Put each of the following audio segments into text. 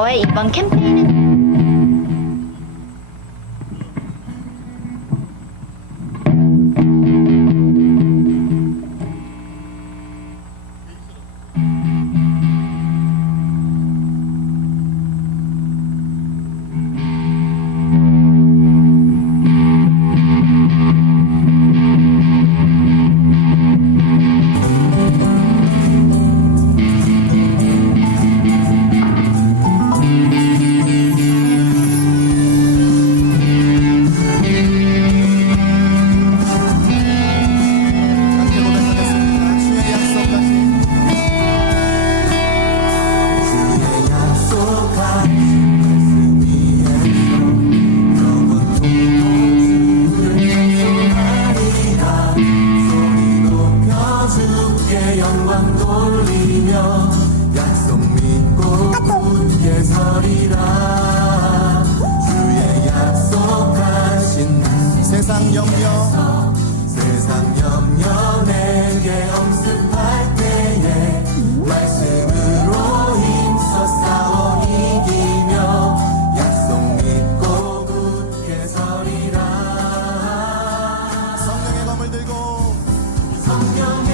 너의 이번 캠페인은 영광 돌리며 약속 믿고 굳게 서리라. 주의 약속하신 세상 염려 내게 엄습할 때에 말씀으로 힘써 싸워 이기며 약속 믿고 굳게 서리라. 성령의 검을 들고 성령의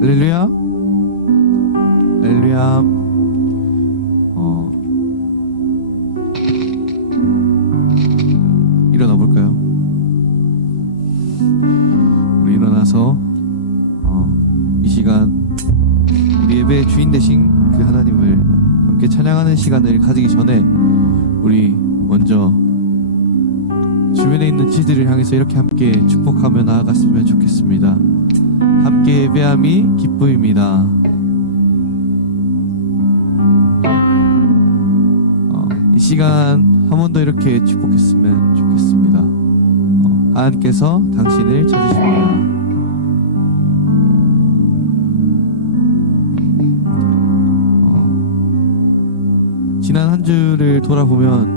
할렐루야, 할렐루야. 일어나 볼까요? 우리 일어나서 이 시간 우리 예배의 주인 되신 그 하나님을 함께 찬양하는 시간을 가지기 전에 우리 먼저 주변에 있는 지들을 향해서 이렇게 함께 축복하며 나아갔으면 좋겠습니다. 함께 예배함이 기쁨입니다. 이 시간 한 번 더 이렇게 축복했으면 좋겠습니다. 하나님께서 당신을 찾으십니다. 지난 한 주를 돌아보면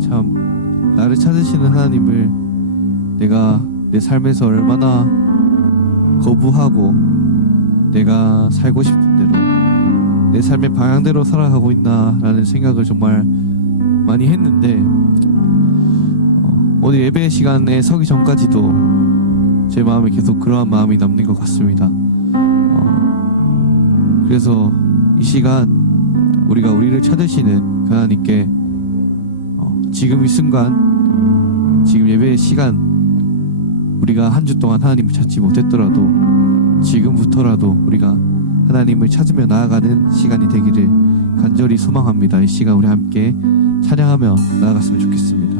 참 나를 찾으시는 하나님을 내가 내 삶에서 얼마나 거부하고 내가 살고 싶은 대로 내 삶의 방향대로 살아가고 있나라는 생각을 정말 많이 했는데 오늘 예배 시간에 서기 전까지도 제 마음에 계속 그러한 마음이 남는 것 같습니다. 그래서 이 시간 우리가 우리를 찾으시는 그 하나님께 지금 이 순간 지금 예배의 시간 우리가 한 주 동안 하나님을 찾지 못했더라도 지금부터라도 우리가 하나님을 찾으며 나아가는 시간이 되기를 간절히 소망합니다. 이 시간 우리 함께 찬양하며 나아갔으면 좋겠습니다.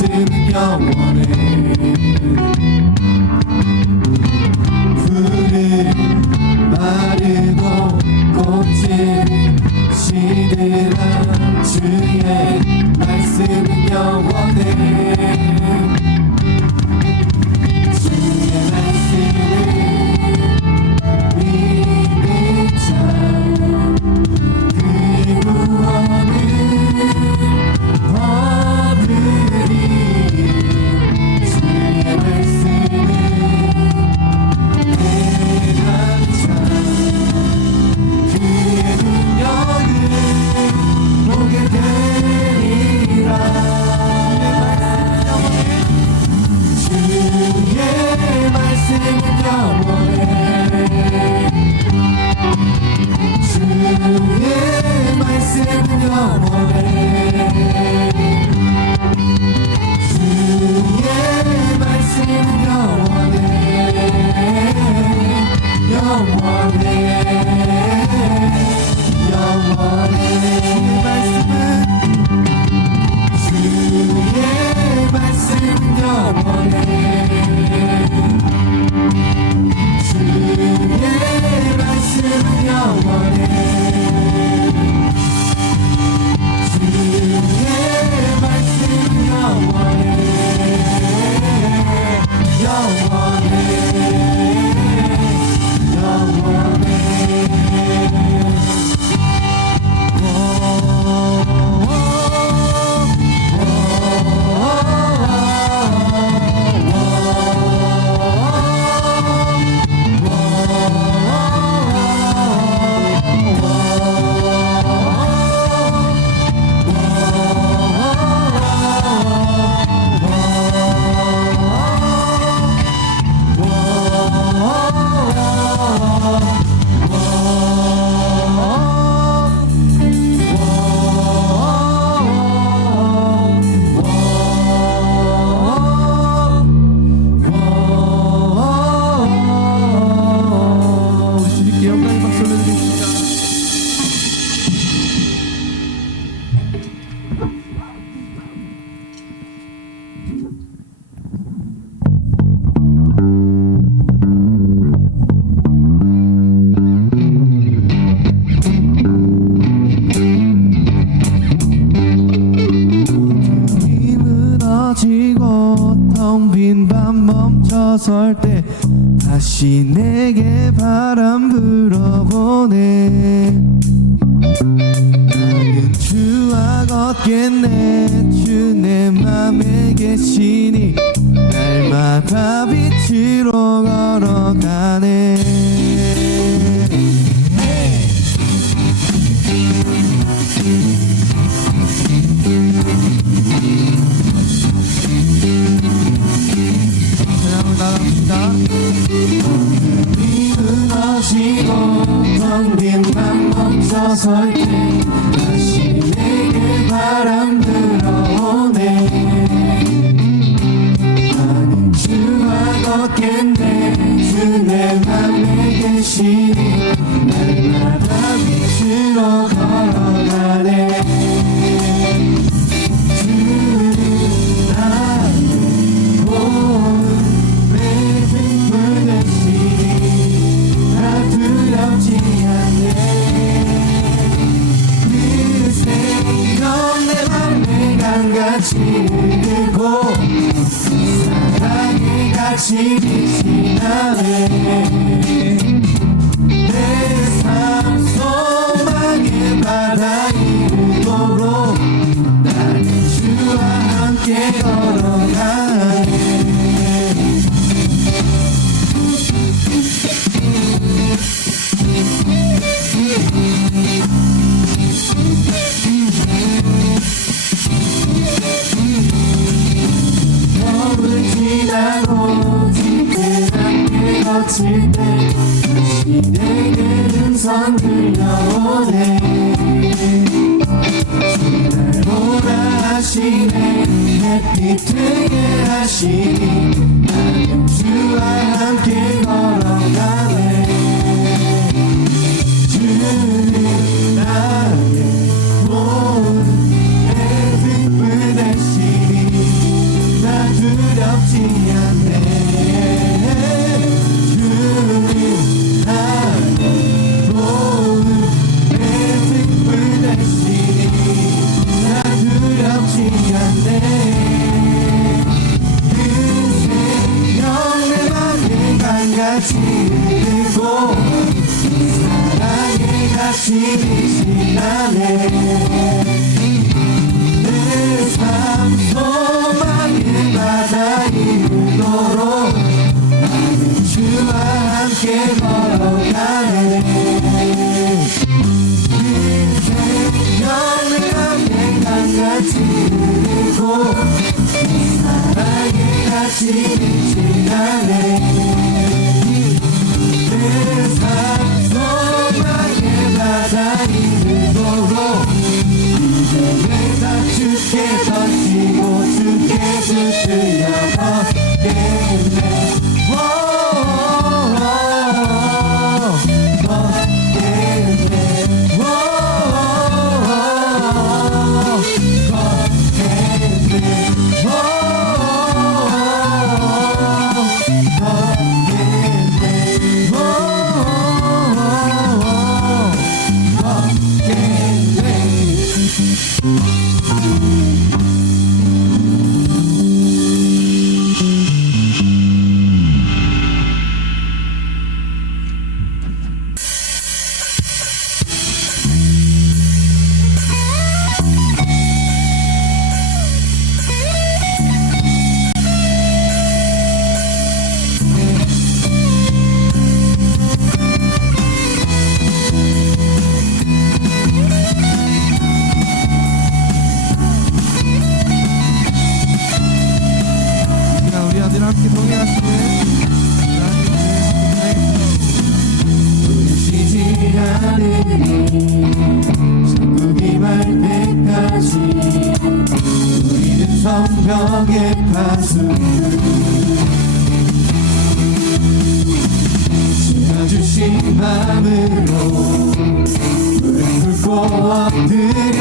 말씀은 영원해 푸른 마르고 꽃은 시들어 주의 말씀은 영원해 주의 말씀을 믿는 자 그의 구원을 얻으리 주의 말씀을 행한 자 그의 능력을 보게 되리라 주의 말씀은 영원해 주의 말씀은 영원해 주의 말씀은 영원해 영원해 영원해 주의 말씀은 영원해 주의 말씀은 영원해 주의 말씀은 영원해 설 때 다시 내게 바람 불어보네 나는 주와 걷겠네 주 내 맘에 계시니 날마다 빛으로 걸어가네 텅빈 맘 멈춰설 때 다시 내게 바람 불어오네 나는 주와 걷겠네 주 내 맘에 계시니 날마다 빛으로 걸어가네 주는 나의 모든 내 등불 대신 나 두렵지 그 생명 내 맘에 강같이 흐르고 사랑이 같이 빛이 나네 내 삶 소망의 바다 이루도록 나는 주와 함께 걸어가네 지나고 짙은 함께 거칠 때 다시 내게 음성 들려오네 날 보라 하시네 햇빛 되게 하시니 나는 주와 함께 걸어가네 주는 나의 모든 내 등불 되시니 노래하신 이 시간에 내 삶 소망의 바다 이르도록 나는 주와 함께 걸어가네. 인생 영원한 강같이 흐르고 사랑의 같이 빛이 나네. 내 삶 소망의 바다 이르도록 이제 내가 주께 던지고 주께 붙들려 걷겠네. 천국이 말 때까지 우리는 성벽의 파수꾼 주가 주신 맘으로 무릎 꿇고 엎드려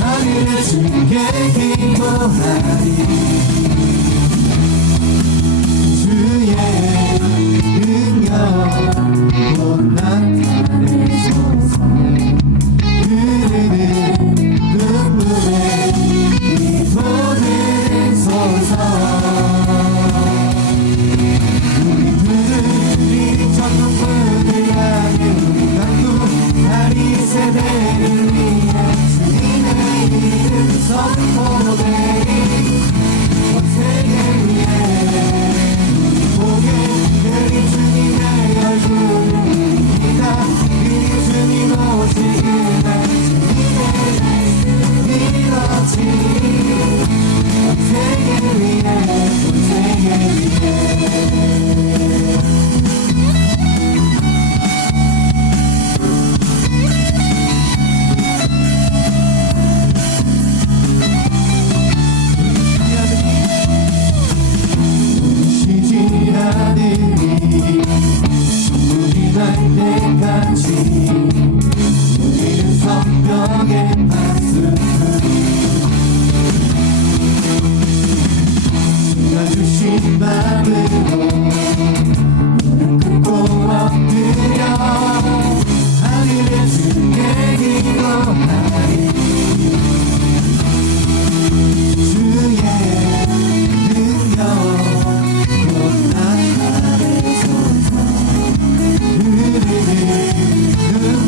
하늘의 주께 기도하리. 주의 능력 곧 나타내소서. 흐르는 눈물에 이도되소서. 우리 부르리 천국문을 향해 우리 강구 다리 세대를 위해 주님의 이름 선포되리. 전 세계 위에 보게 되리 주님의 얼굴입니다. 그 주님 오시 그날 주님의 말씀 이뤄지리. 전 세계 위에 전 세계 위에 아들이 천국이 날 때까지 우리는 성벽의 파수꾼 주가 주신 맘으로 무릎 꿇고 엎드려 하늘의 주께 기도하리. 주의 능력 흐르는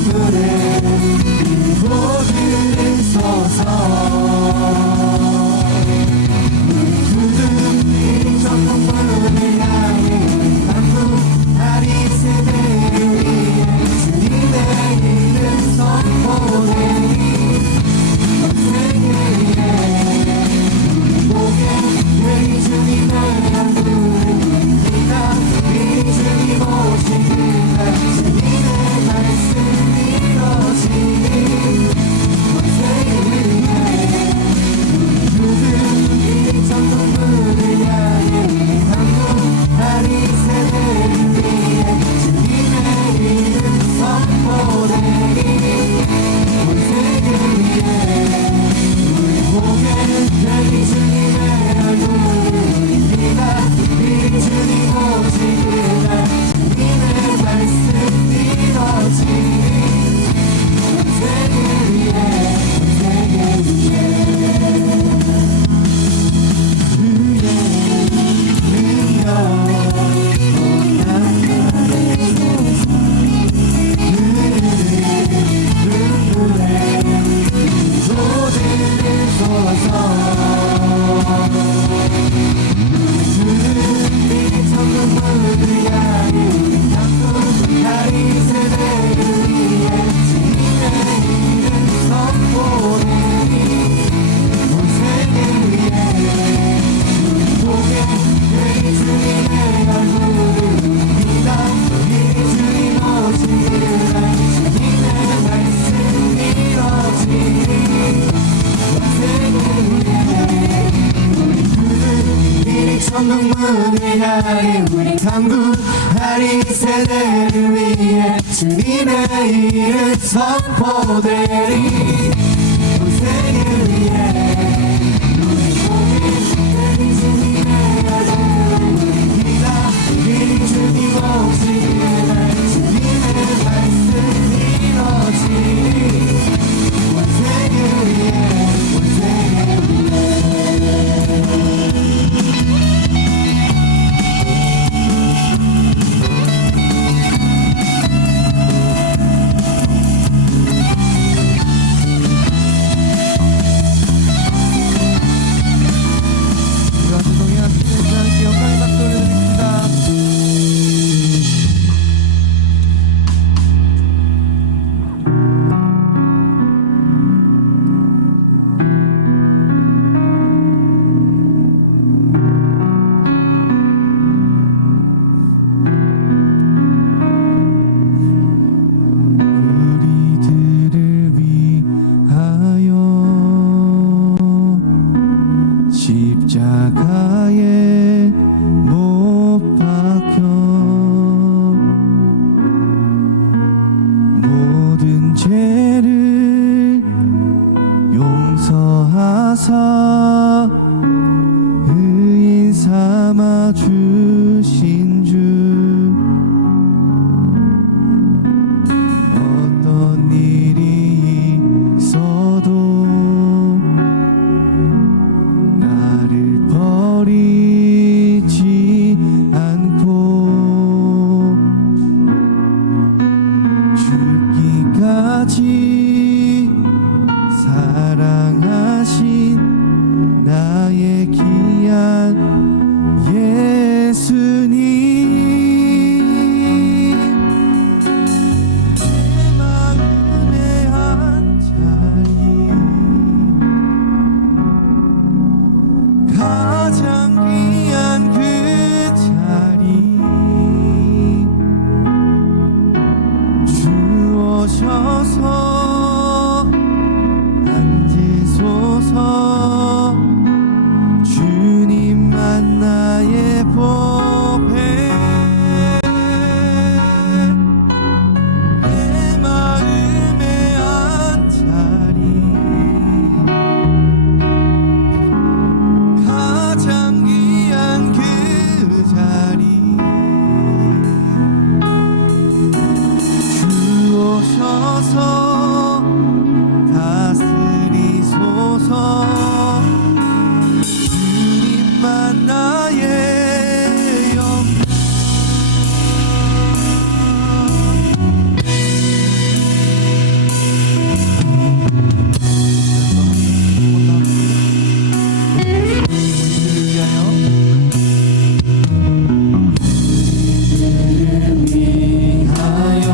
향해 우리 강구하리 세대를 위해 주님의 일을 선포되리 온 세계를 위해 우리 복음되리 주님의 아들 우리 기다린 주님 오시기에 날 주님의 말씀 이뤄지리 온 세계를 위해 온 세계를 위해 우리들을 위하여 십자가에 못 박혀 모든 죄를 용서하사 의인 삼아 주신 주 어떤 일이 있어도 나를 버리지 않고 죽기까지 사랑하신 나의 귀한 예수님 내 마음의 한 자리 가장 귀한 그 자리 주오셔서 앉으소서 주님만 나의 보배 내 마음의 한 자리 가장 귀한 그 자리 주오셔서 다스리소서 주님만 나의 영광 우리들을 위하여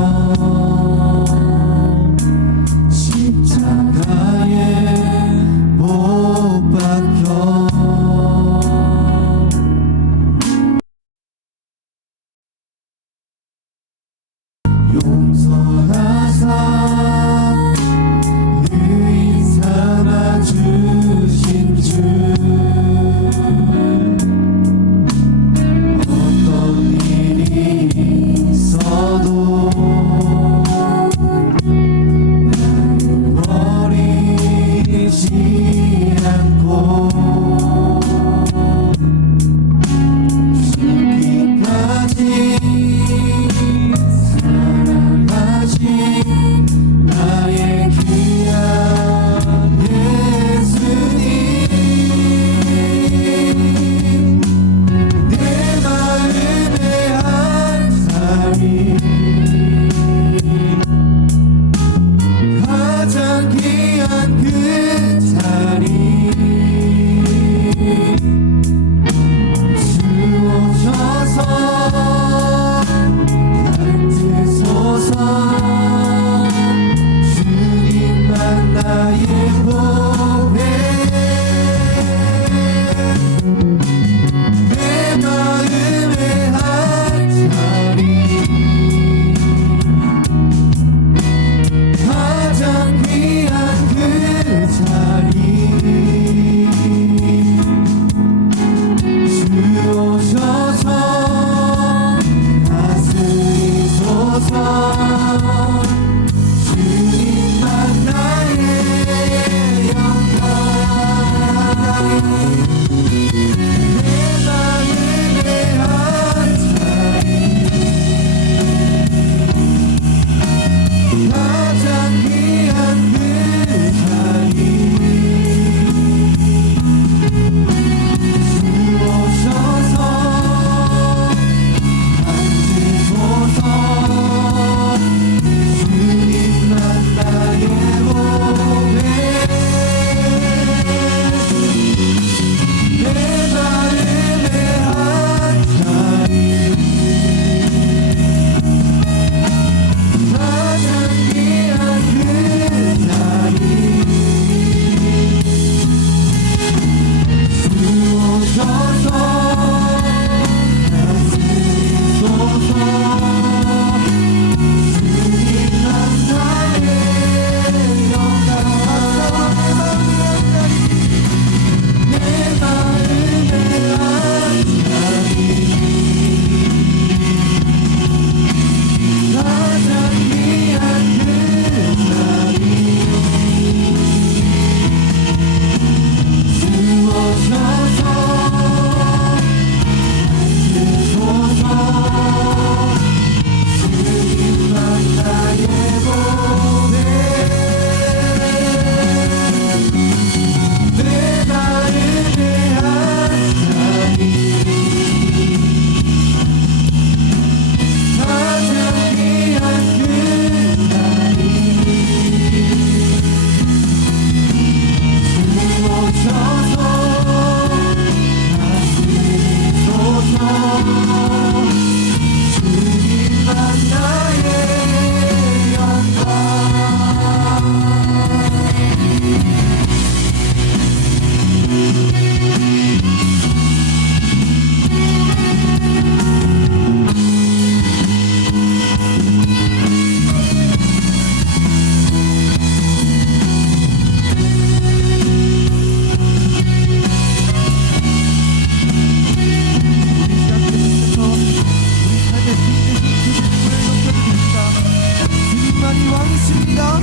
왕이십니다.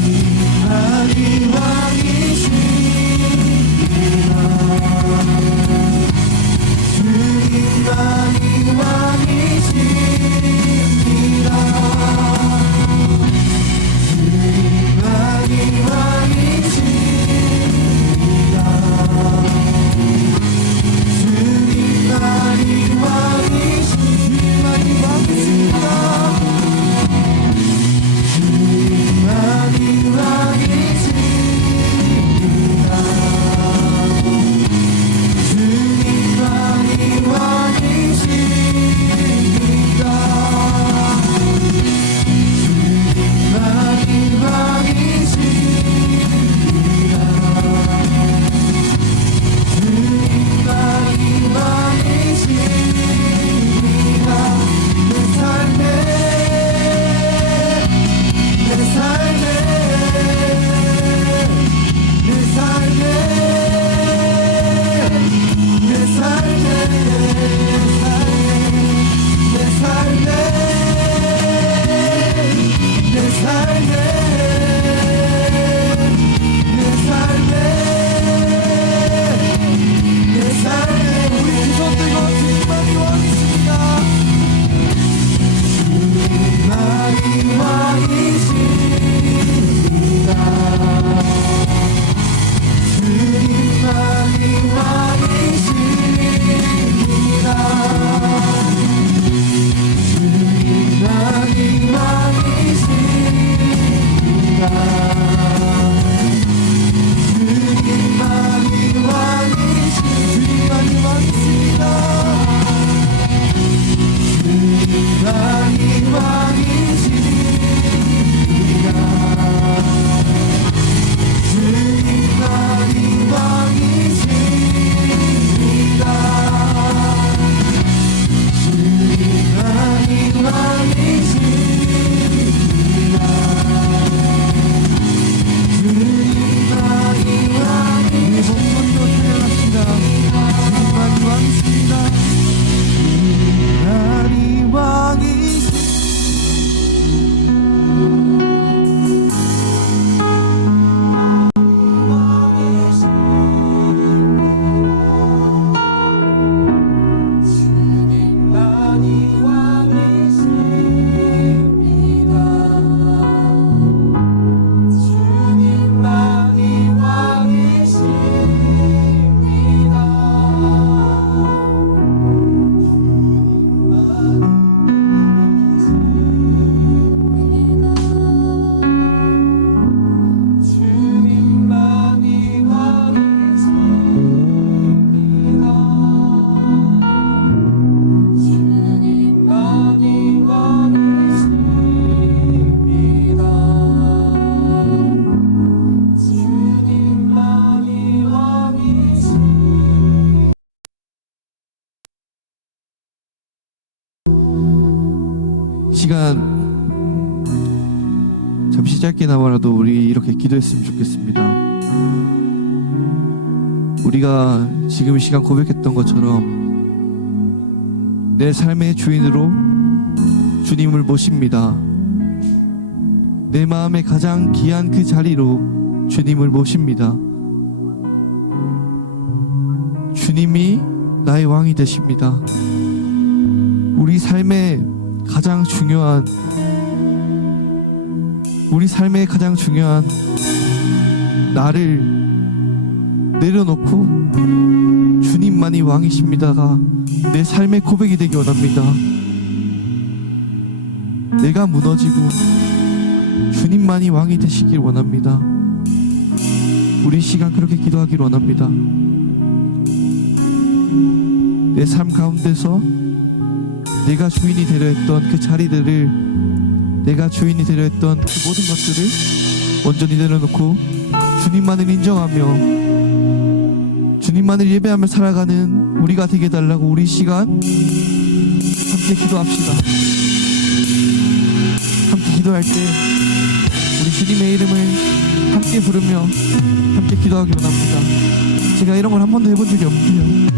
주님만이 왕이십니다. 주님만이 왕이십니다. 주님만이 왕이십니다. 주님만이 왕이십니다. 주님만이 왕이십니다. 주님만이 왕이십니다. 주님만이 왕이십니다. 주님만이 왕이십니다. 내 삶에 내 삶에 내 삶에 내 삶에 내 삶에 내 삶에 내 삶에 내 삶에 우리 두 손 들고 주님만이 왕이십니다. 주님만이 왕이십니다. 주님만이 왕이십니다. 주님만이 왕이십니다. 주님만이 왕이십니다. 주님만이 왕이십니다. 주님만이 왕이십니다. 주님만이 왕이십니다. 주님만이 왕이십니다. 본문도 찬양합시다. 주님만이 왕이십니다. 주님만이 왕이십니다. 주님만이 왕이십니다. 주님만이 시간 잠시 짧게나마라도 우리 이렇게 기도했으면 좋겠습니다. 우리가 지금 이 시간 고백했던 것처럼 내 삶의 주인으로 주님을 모십니다. 내 마음에 가장 귀한 그 자리로 주님을 모십니다. 주님이 나의 왕이 되십니다. 우리 삶의 가장 중요한 나를 내려놓고 주님만이 왕이십니다가 내 삶의 고백이 되기 원합니다. 내가 무너지고 주님만이 왕이 되시길 원합니다. 우리 시간 그렇게 기도하길 원합니다. 내 삶 가운데서 내가 주인이 되려 했던 그 자리들을, 내가 주인이 되려 했던 그 모든 것들을 온전히 내려놓고 주님만을 인정하며 주님만을 예배하며 살아가는 우리가 되게 해달라고 우리 시간 함께 기도합시다. 함께 기도할 때 우리 주님의 이름을 함께 부르며 함께 기도하기 원합니다. 제가 이런 걸 한 번도 해본 적이 없는데요,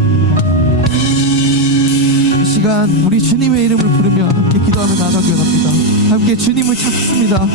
이 시간 시간 우리 주님의 이름을 부르며 함께 기도하며 나아가기 원합니다. 함께 주님을 찾습니다.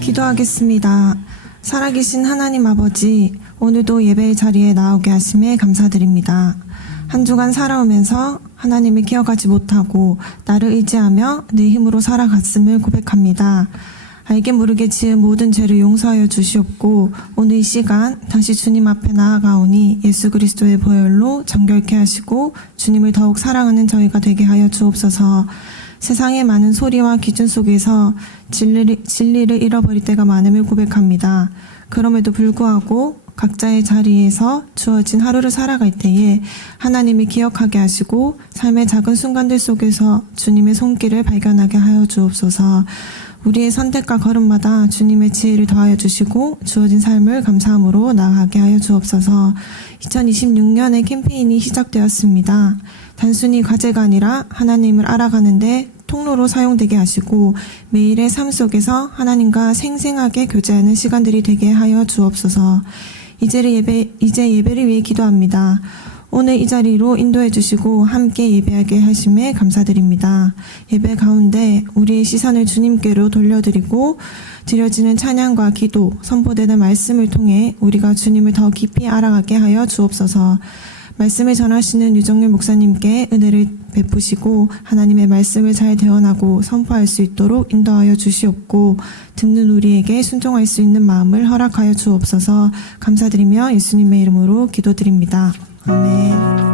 기도하겠습니다. 살아계신 하나님 아버지, 오늘도 예배의 자리에 나오게 하심에 감사드립니다. 한 주간 살아오면서 하나님을 기억하지 못하고 나를 의지하며 내 힘으로 살아갔음을 고백합니다. 알게 모르게 지은 모든 죄를 용서하여 주시옵고 오늘 이 시간 다시 주님 앞에 나아가오니 예수 그리스도의 보혈로 정결케 하시고 주님을 더욱 사랑하는 저희가 되게 하여 주옵소서. 세상의 많은 소리와 기준 속에서 진리를 잃어버릴 때가 많음을 고백합니다. 그럼에도 불구하고 각자의 자리에서 주어진 하루를 살아갈 때에 하나님이 기억하게 하시고 삶의 작은 순간들 속에서 주님의 손길을 발견하게 하여 주옵소서. 우리의 선택과 걸음마다 주님의 지혜를 더하여 주시고 주어진 삶을 감사함으로 나아가게 하여 주옵소서. 2026년의 캠페인이 시작되었습니다. 단순히 과제가 아니라 하나님을 알아가는데 통로로 사용되게 하시고 매일의 삶 속에서 하나님과 생생하게 교제하는 시간들이 되게 하여 주옵소서. 이제 예배를 위해 기도합니다. 오늘 이 자리로 인도해 주시고 함께 예배하게 하심에 감사드립니다. 예배 가운데 우리의 시선을 주님께로 돌려드리고 드려지는 찬양과 기도, 선포되는 말씀을 통해 우리가 주님을 더 깊이 알아가게 하여 주옵소서. 말씀을 전하시는 유정률 목사님께 은혜를 베푸시고 하나님의 말씀을 잘 대언하고 선포할 수 있도록 인도하여 주시옵고 듣는 우리에게 순종할 수 있는 마음을 허락하여 주옵소서. 감사드리며 예수님의 이름으로 기도드립니다. 아멘.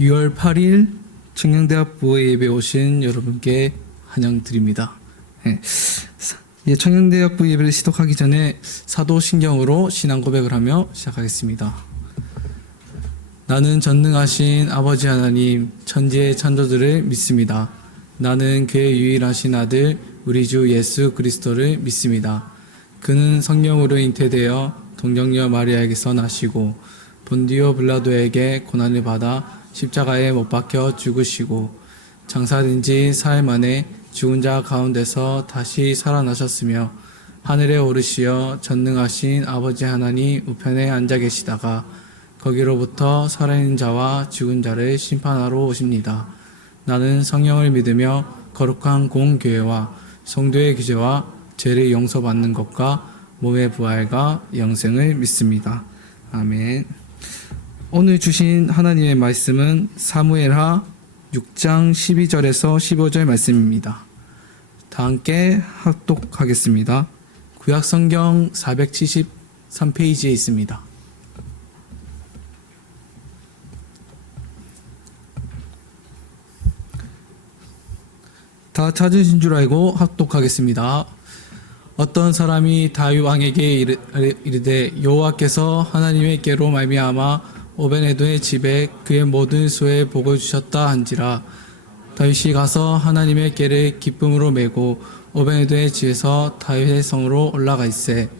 (6월 8일) 청년대학부에 예배 오신 여러분께 환영드립니다. 청년대학부 예배를 시작하기 전에 사도신경으로 신앙 고백을 하며 시작하겠습니다. 나는 전능하신 아버지 하나님 천지의 창조주를 믿습니다. 나는 그의 유일하신 아들 우리 주 예수 그리스도를 믿습니다. 그는 성령으로 잉태되어 동정녀 마리아에게서 나시고 본디오 빌라도에게 고난을 받아 십자가에 못 박혀 죽으시고 장사된 지 사흘 만에 죽은 자 가운데서 다시 살아나셨으며 하늘에 오르시어 전능하신 아버지 하나님 우편에 앉아 계시다가 거기로부터 살아있는 자와 죽은 자를 심판하러 오십니다. 나는 성령을 믿으며 거룩한 공교회와 성도의 규제와 죄를 용서받는 것과 몸의 부활과 영생을 믿습니다. 아멘. 오늘 주신 하나님의 말씀은 사무엘하 6장 12절에서 15절 말씀입니다. 다 함께 합독하겠습니다. 구약성경 473페이지에 있습니다. 다 찾으신 줄 알고 합독하겠습니다. 어떤 사람이 다윗 왕에게 이르되 여호와께서 하나님께로 말미암아 오베네도의 집에 그의 모든 수에 복을 주셨다 한지라. 다윗이 가서 하나님의 궤를 기쁨으로 메고 오베네도의 집에서 다윗의 성으로 올라가 있세.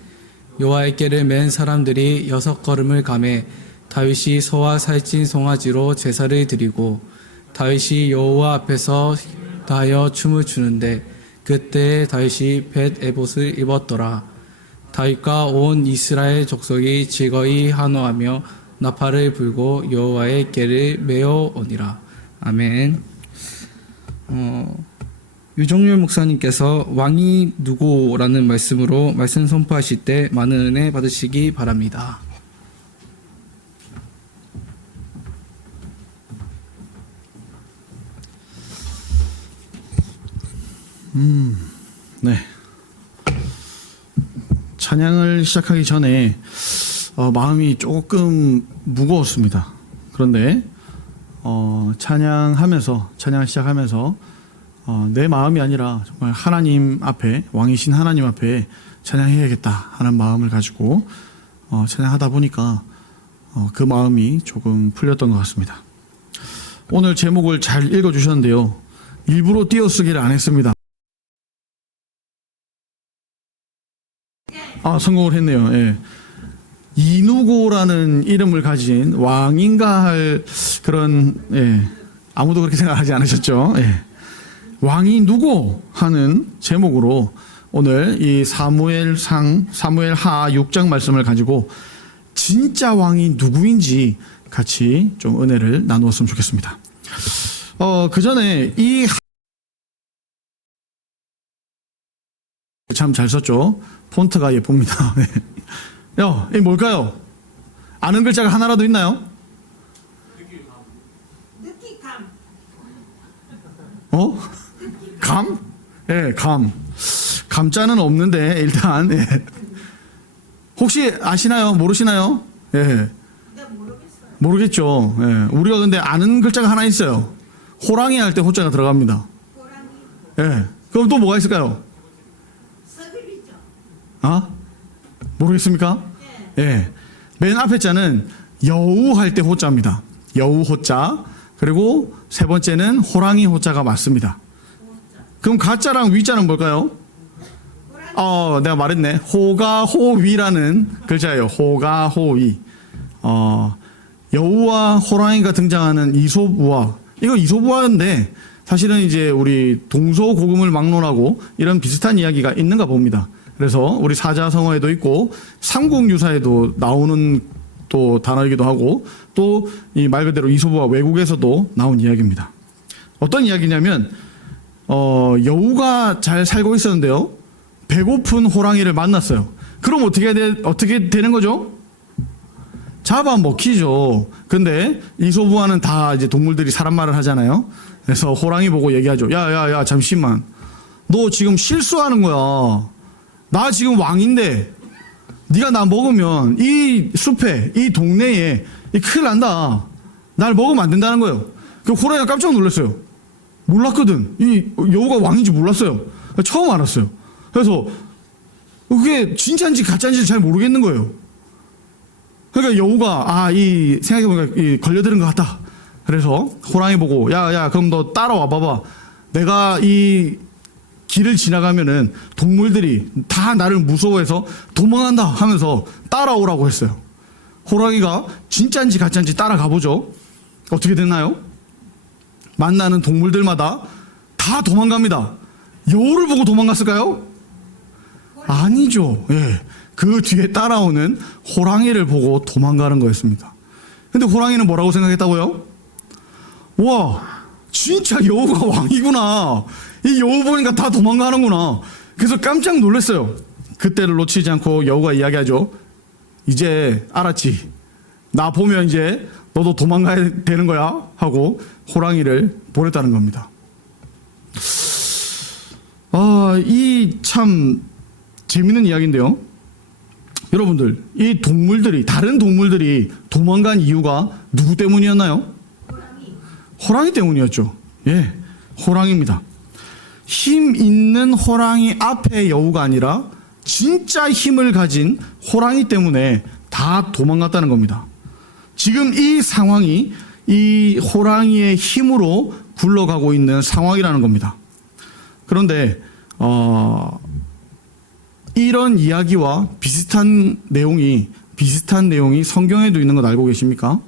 여호와의 궤를 맨 사람들이 6걸음을 가매 다윗이 소와 살찐 송아지로 제사를 드리고 다윗이 여호와 앞에서 다하여 춤을 추는데 그때 다윗이 벳 에봇을 입었더라. 다윗과 온 이스라엘 족속이 즐거이 환호하며 나팔을 불고 여호와의 궤를 메어 오니라. 아멘. 유종률 목사님께서 왕이 누구라는 말씀으로 말씀 선포하실 때 많은 은혜 받으시기 바랍니다. 네. 찬양을 시작하기 전에 마음이 조금 무거웠습니다. 그런데 찬양을 시작하면서 내 마음이 아니라 정말 하나님 앞에, 왕이신 하나님 앞에 찬양해야겠다 하는 마음을 가지고 찬양하다 보니까 그 마음이 조금 풀렸던 것 같습니다. 오늘 제목을 잘 읽어주셨는데요. 일부러 띄어쓰기를 안 했습니다. 성공을 했네요. 예. 이누고라는 이름을 가진 왕인가 할 그런, 아무도 그렇게 생각하지 않으셨죠? 예. 왕이 누구 하는 제목으로 오늘 이 사무엘하 6장 말씀을 가지고 진짜 왕이 누구인지 같이 좀 은혜를 나누었으면 좋겠습니다. 그 전에 참 잘 썼죠? 폰트가 예쁩니다. 이 뭘까요? 아는 글자가 하나라도 있나요? 감? 감. 감자는 없는데 일단 혹시 아시나요? 모르시나요? 모르겠죠. 우리가 근데 아는 글자가 하나 있어요. 호랑이 할 때 호자가 들어갑니다. 그럼 또 뭐가 있을까요? 모르겠습니까? 맨 앞에 자는 여우 할 때 호자입니다. 여우 호자. 그리고 세 번째는 호랑이 호자가 맞습니다. 그럼 가자랑 위자는 뭘까요? 내가 말했네. 호가 호위라는 글자예요. 호가 호위. 여우와 호랑이가 등장하는 이솝우화. 이거 이솝우화인데 사실은 이제 우리 동서고금을 막론하고 이런 비슷한 이야기가 있는가 봅니다. 그래서 우리 사자성어에도 있고 삼국유사에도 나오는 또 단어이기도 하고 또 이 말 그대로 이솝우화 외국에서도 나온 이야기입니다. 어떤 이야기냐면 여우가 잘 살고 있었는데요. 배고픈 호랑이를 만났어요. 그럼 어떻게 되는 거죠? 잡아먹히죠. 근데 이솝우화는 다 이제 동물들이 사람 말을 하잖아요. 그래서 호랑이 보고 얘기하죠. 야, 잠시만. 너 지금 실수하는 거야. 나 지금 왕인데 네가 나 먹으면 이 숲에, 이 동네에 큰일 난다. 날 먹으면 안 된다는 거예요. 그 호랑이가 깜짝 놀랐어요. 몰랐거든. 이 여우가 왕인지 몰랐어요. 처음 알았어요. 그래서 그게 진짜인지 가짜인지 잘 모르겠는 거예요. 그러니까 여우가 생각해보니까 걸려드는 것 같다. 그래서 호랑이 보고 야 그럼 너 따라와 봐봐. 내가 이 길을 지나가면은 동물들이 다 나를 무서워해서 도망한다 하면서 따라오라고 했어요. 호랑이가 진짜인지 가짜인지 따라가 보죠. 어떻게 됐나요? 만나는 동물들마다 다 도망갑니다. 여우를 보고 도망갔을까요? 아니죠. 그 뒤에 따라오는 호랑이를 보고 도망가는 거였습니다. 근데 호랑이는 뭐라고 생각했다고요? 와, 진짜 여우가 왕이구나. 이 여우 보니까 다 도망가는구나. 그래서 깜짝 놀랐어요. 그때를 놓치지 않고 여우가 이야기하죠. 이제 알았지. 나 보면 이제 너도 도망가야 되는 거야 하고 호랑이를 보냈다는 겁니다. 이 참 재밌는 이야기인데요. 여러분들, 이 동물들이, 다른 동물들이 도망간 이유가 누구 때문이었나요? 호랑이 때문이었죠. 호랑이입니다. 힘 있는 호랑이 앞에 여우가 아니라 진짜 힘을 가진 호랑이 때문에 다 도망갔다는 겁니다. 지금 이 상황이 이 호랑이의 힘으로 굴러가고 있는 상황이라는 겁니다. 그런데 이런 이야기와 비슷한 내용이 성경에도 있는 것 알고 계십니까?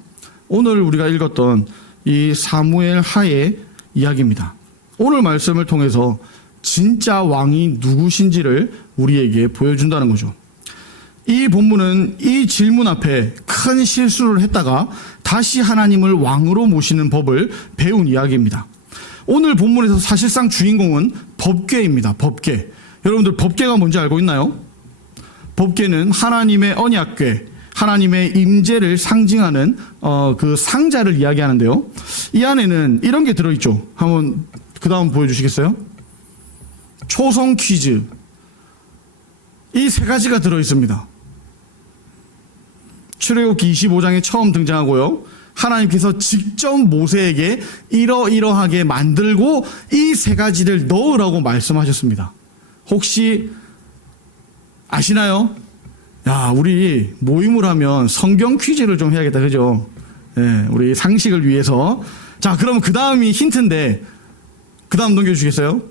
오늘 우리가 읽었던 이 사무엘 하의 이야기입니다. 오늘 말씀을 통해서 진짜 왕이 누구신지를 우리에게 보여준다는 거죠. 이 본문은 이 질문 앞에 큰 실수를 했다가 다시 하나님을 왕으로 모시는 법을 배운 이야기입니다. 오늘 본문에서 사실상 주인공은 법궤입니다. 법궤. 여러분들 법궤가 뭔지 알고 있나요? 법궤는 하나님의 언약궤, 하나님의 임재를 상징하는 그 상자를 이야기하는데요. 이 안에는 이런 게 들어있죠. 한번 그 다음 보여주시겠어요? 초성 퀴즈. 이 세 가지가 들어있습니다. 출애굽기 25장에 처음 등장하고요. 하나님께서 직접 모세에게 이러이러하게 만들고 이 세 가지를 넣으라고 말씀하셨습니다. 혹시 아시나요? 야, 우리 모임을 하면 성경 퀴즈를 좀 해야겠다, 그죠? 네, 우리 상식을 위해서. 자, 그럼 그 다음이 힌트인데, 그 다음 넘겨주시겠어요?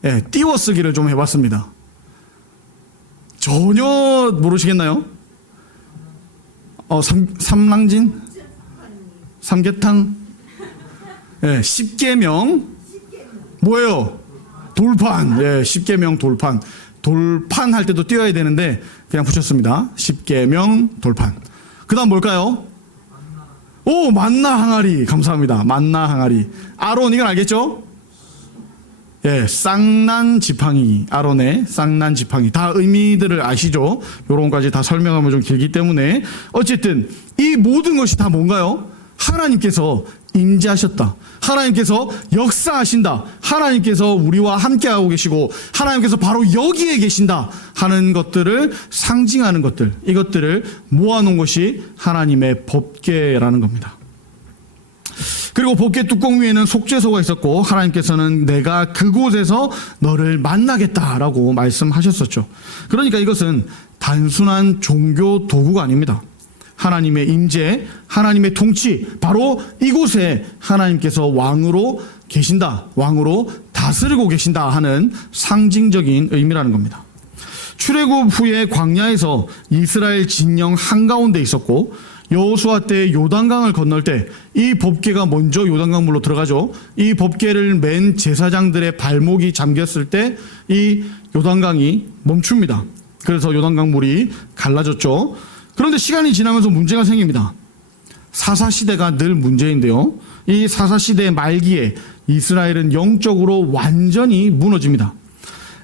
네, 띄워쓰기를 좀 해봤습니다. 전혀 모르시겠나요? 삼랑진? 삼계탕? 네, 십계명? 뭐예요? 돌판. 예, 십계명 돌판. 돌판 할 때도 띄워야 되는데 그냥 붙였습니다. 십계명 돌판. 그 다음 뭘까요? 오, 만나 항아리. 감사합니다. 만나 항아리. 아론, 이건 알겠죠? 예, 쌍난 지팡이. 아론의 쌍난 지팡이. 다 의미들을 아시죠? 요런까지 다 설명하면 좀 길기 때문에 어쨌든 이 모든 것이 다 뭔가요? 하나님께서 임재하셨다. 하나님께서 역사하신다. 하나님께서 우리와 함께하고 계시고 하나님께서 바로 여기에 계신다 하는 것들을 상징하는 것들, 이것들을 모아놓은 것이 하나님의 법궤라는 겁니다. 그리고 법궤 뚜껑 위에는 속죄소가 있었고 하나님께서는 내가 그곳에서 너를 만나겠다라고 말씀하셨었죠. 그러니까 이것은 단순한 종교 도구가 아닙니다. 하나님의 임재, 하나님의 통치, 바로 이곳에 하나님께서 왕으로 계신다, 왕으로 다스리고 계신다 하는 상징적인 의미라는 겁니다. 출애굽 후에 광야에서 이스라엘 진영 한가운데 있었고 여호수아 때 요단강을 건널 때 이 법궤가 먼저 요단강 물로 들어가죠. 이 법궤를 맨 제사장들의 발목이 잠겼을 때 이 요단강이 멈춥니다. 그래서 요단강 물이 갈라졌죠. 그런데 시간이 지나면서 문제가 생깁니다. 사사시대가 늘 문제인데요. 이 사사시대의 말기에 이스라엘은 영적으로 완전히 무너집니다.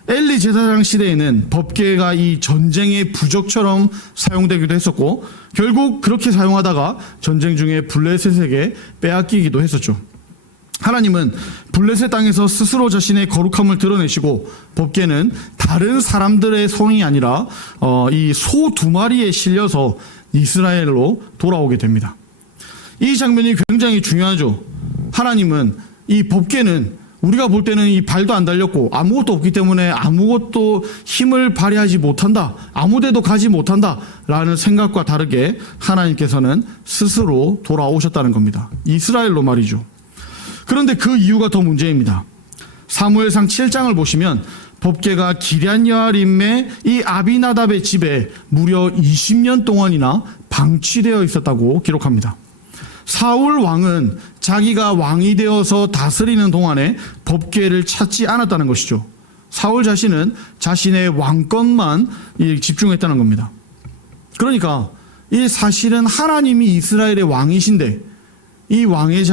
엘리 제사장 시대에는 법궤가 이 전쟁의 부적처럼 사용되기도 했었고 결국 그렇게 사용하다가 전쟁 중에 블레셋에게 빼앗기기도 했었죠. 하나님은 블레셋 땅에서 스스로 자신의 거룩함을 드러내시고 법궤는 다른 사람들의 손이 아니라 이 소 2마리에 실려서 이스라엘로 돌아오게 됩니다. 이 장면이 굉장히 중요하죠. 하나님은 이 법궤는 우리가 볼 때는 이 발도 안 달렸고 아무것도 없기 때문에 아무것도 힘을 발휘하지 못한다, 아무데도 가지 못한다 라는 생각과 다르게 하나님께서는 스스로 돌아오셨다는 겁니다. 이스라엘로 말이죠. 그런데 그 이유가 더 문제입니다. 사무엘상 7장을 보시면 법궤가 기럇 여아림의 이 아비나답의 집에 무려 20년 동안이나 방치되어 있었다고 기록합니다. 사울 왕은 자기가 왕이 되어서 다스리는 동안에 법궤를 찾지 않았다는 것이죠. 사울 자신은 자신의 왕권만 집중했다는 겁니다. 그러니까 이 사실은 하나님이 이스라엘의 왕이신데 이 왕의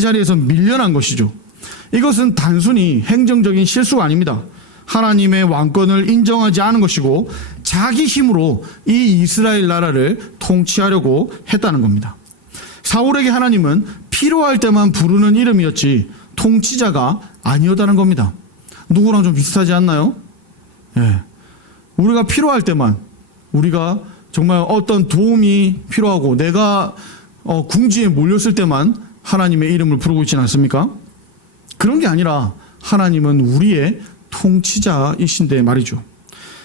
자리에서 밀려난 것이죠. 이것은 단순히 행정적인 실수가 아닙니다. 하나님의 왕권을 인정하지 않은 것이고 자기 힘으로 이 이스라엘 나라를 통치하려고 했다는 겁니다. 사울에게 하나님은 필요할 때만 부르는 이름이었지 통치자가 아니었다는 겁니다. 누구랑 좀 비슷하지 않나요? 예. 우리가 필요할 때만, 우리가 정말 어떤 도움이 필요하고 내가 궁지에 몰렸을 때만 하나님의 이름을 부르고 있지는 않습니까? 그런 게 아니라 하나님은 우리의 통치자이신데 말이죠.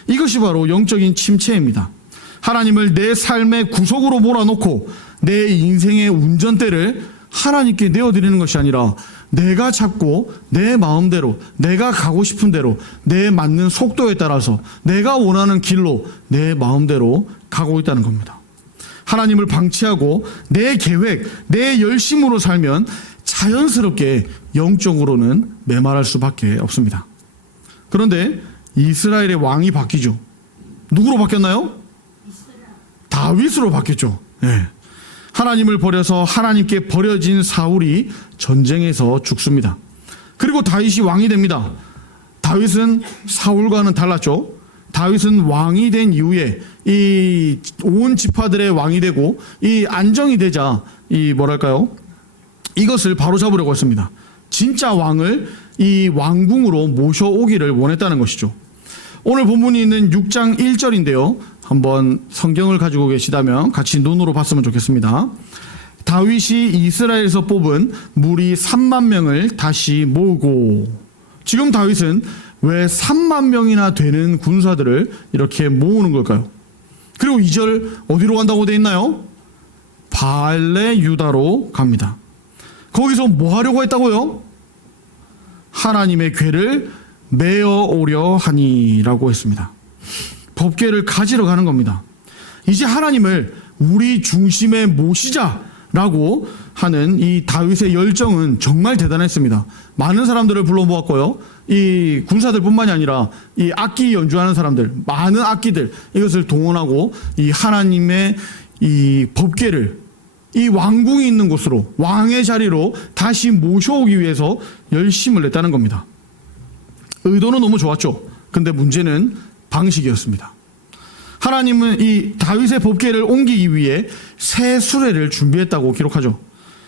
이것이 바로 영적인 침체입니다. 하나님을 내 삶의 구석으로 몰아놓고 내 인생의 운전대를 하나님께 내어드리는 것이 아니라 내가 잡고 내 마음대로, 내가 가고 싶은 대로, 내 맞는 속도에 따라서 내가 원하는 길로 내 마음대로 가고 있다는 겁니다. 하나님을 방치하고 내 계획, 내 열심으로 살면 자연스럽게 영적으로는 메말할 수밖에 없습니다. 그런데 이스라엘의 왕이 바뀌죠. 누구로 바뀌었나요? 다윗으로 바뀌었죠. 네. 하나님을 버려서 하나님께 버려진 사울이 전쟁에서 죽습니다. 그리고 다윗이 왕이 됩니다. 다윗은 사울과는 달랐죠. 다윗은 왕이 된 이후에 이 온 지파들의 왕이 되고 이 안정이 되자 이 뭐랄까요? 이것을 바로잡으려고 했습니다. 진짜 왕을 이 왕궁으로 모셔오기를 원했다는 것이죠. 오늘 본문이 있는 6장 1절인데요. 한번 성경을 가지고 계시다면 같이 눈으로 봤으면 좋겠습니다. 다윗이 이스라엘에서 뽑은 무리 3만 명을 다시 모으고, 지금 다윗은 왜 3만 명이나 되는 군사들을 이렇게 모으는 걸까요? 그리고 2절 어디로 간다고 되어 있나요? 발레 유다로 갑니다. 거기서 뭐 하려고 했다고요? 하나님의 궤를 메어 오려 하니라고 했습니다. 법궤를 가지러 가는 겁니다. 이제 하나님을 우리 중심에 모시자라고 하는 이 다윗의 열정은 정말 대단했습니다. 많은 사람들을 불러 모았고요. 이 군사들뿐만이 아니라 이 악기 연주하는 사람들, 많은 악기들, 이것을 동원하고 이 하나님의 이 법궤를 이 왕궁이 있는 곳으로, 왕의 자리로 다시 모셔오기 위해서 열심을 냈다는 겁니다. 의도는 너무 좋았죠. 근데 문제는 방식이었습니다. 하나님은 이 다윗의 법궤를 옮기기 위해 새 수레를 준비했다고 기록하죠.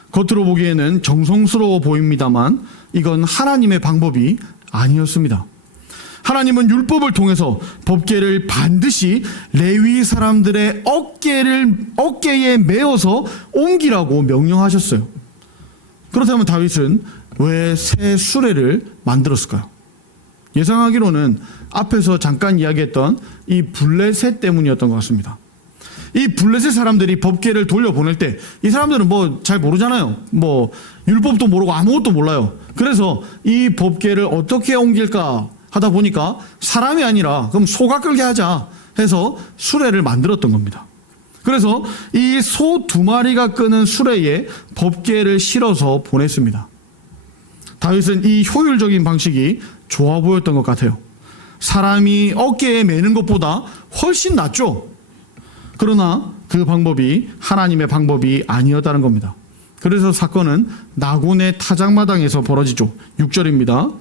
겉으로 보기에는 정성스러워 보입니다만 이건 하나님의 방법이 아니었습니다. 하나님은 율법을 통해서 법궤를 반드시 레위 사람들의 어깨에 메어서 옮기라고 명령하셨어요. 그렇다면 다윗은 왜 새 수레를 만들었을까요? 예상하기로는 앞에서 잠깐 이야기했던 이 블레셋 때문이었던 것 같습니다. 이 블레셋 사람들이 법궤를 돌려보낼 때 이 사람들은 뭐 잘 모르잖아요. 뭐 율법도 모르고 아무것도 몰라요. 그래서 이 법궤를 어떻게 옮길까 하다 보니까 사람이 아니라 그럼 소가 끌게 하자 해서 수레를 만들었던 겁니다. 그래서 이 소 2마리가 끄는 수레에 법궤를 실어서 보냈습니다. 다윗은 이 효율적인 방식이 좋아 보였던 것 같아요. 사람이 어깨에 매는 것보다 훨씬 낫죠. 그러나 그 방법이 하나님의 방법이 아니었다는 겁니다. 그래서 사건은 나곤의 타작마당에서 벌어지죠. 6절입니다.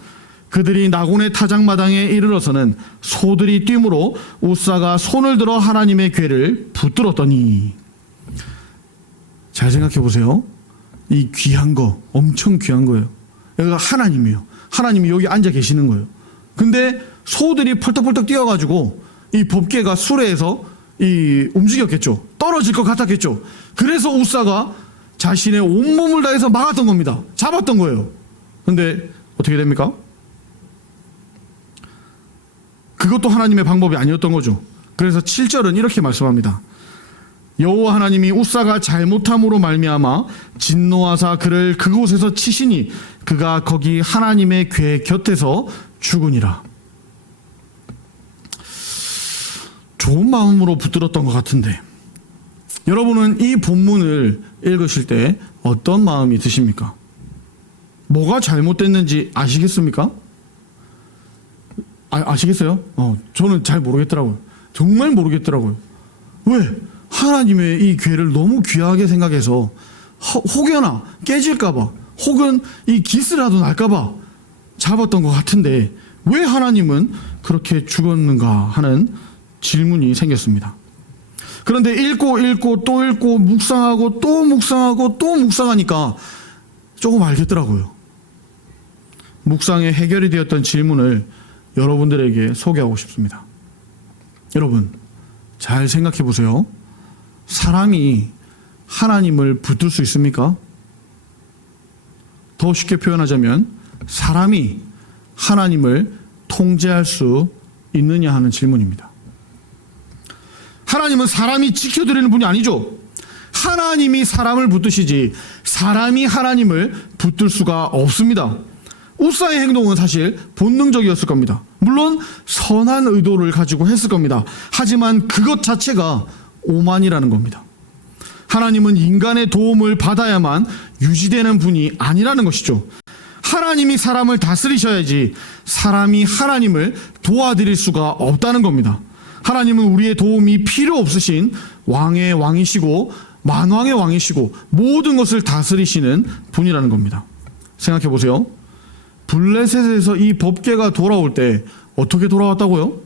그들이 나곤의 타작마당에 이르러서는 소들이 뛰므로 우사가 손을 들어 하나님의 궤를 붙들었더니, 잘 생각해 보세요. 이 귀한 거, 엄청 귀한 거예요. 여기가 하나님이에요. 하나님이 여기 앉아 계시는 거예요. 근데 소들이 펄떡펄떡 뛰어가지고 이 법궤가 수레에서 움직였겠죠. 떨어질 것 같았겠죠. 그래서 우사가 자신의 온몸을 다해서 막았던 겁니다. 잡았던 거예요. 근데 어떻게 됩니까? 그것도 하나님의 방법이 아니었던 거죠. 그래서 7절은 이렇게 말씀합니다. 여호와 하나님이 우사가 잘못함으로 말미암아 진노하사 그를 그곳에서 치시니 그가 거기 하나님의 궤 곁에서 죽으니라. 좋은 마음으로 붙들었던 것 같은데 여러분은 이 본문을 읽으실 때 어떤 마음이 드십니까? 뭐가 잘못됐는지 아시겠습니까? 아시겠어요? 저는 잘 모르겠더라고요. 정말 모르겠더라고요. 왜? 하나님의 이 궤를 너무 귀하게 생각해서 혹여나 깨질까봐 혹은 이 기스라도 날까봐 잡았던 것 같은데 왜 하나님은 그렇게 죽었는가 하는 질문이 생겼습니다. 그런데 읽고 또 읽고 묵상하고 또 묵상하고 또 묵상하니까 조금 알겠더라고요. 묵상에 해결이 되었던 질문을 여러분들에게 소개하고 싶습니다. 여러분, 잘 생각해 보세요. 사람이 하나님을 붙들 수 있습니까? 더 쉽게 표현하자면 사람이 하나님을 통제할 수 있느냐 하는 질문입니다. 하나님은 사람이 지켜드리는 분이 아니죠. 하나님이 사람을 붙드시지 사람이 하나님을 붙들 수가 없습니다. 우사의 행동은 사실 본능적이었을 겁니다. 물론 선한 의도를 가지고 했을 겁니다. 하지만 그것 자체가 오만이라는 겁니다. 하나님은 인간의 도움을 받아야만 유지되는 분이 아니라는 것이죠. 하나님이 사람을 다스리셔야지 사람이 하나님을 도와드릴 수가 없다는 겁니다. 하나님은 우리의 도움이 필요 없으신 왕의 왕이시고 만왕의 왕이시고 모든 것을 다스리시는 분이라는 겁니다. 생각해 보세요. 블레셋에서 이 법궤가 돌아올 때 어떻게 돌아왔다고요?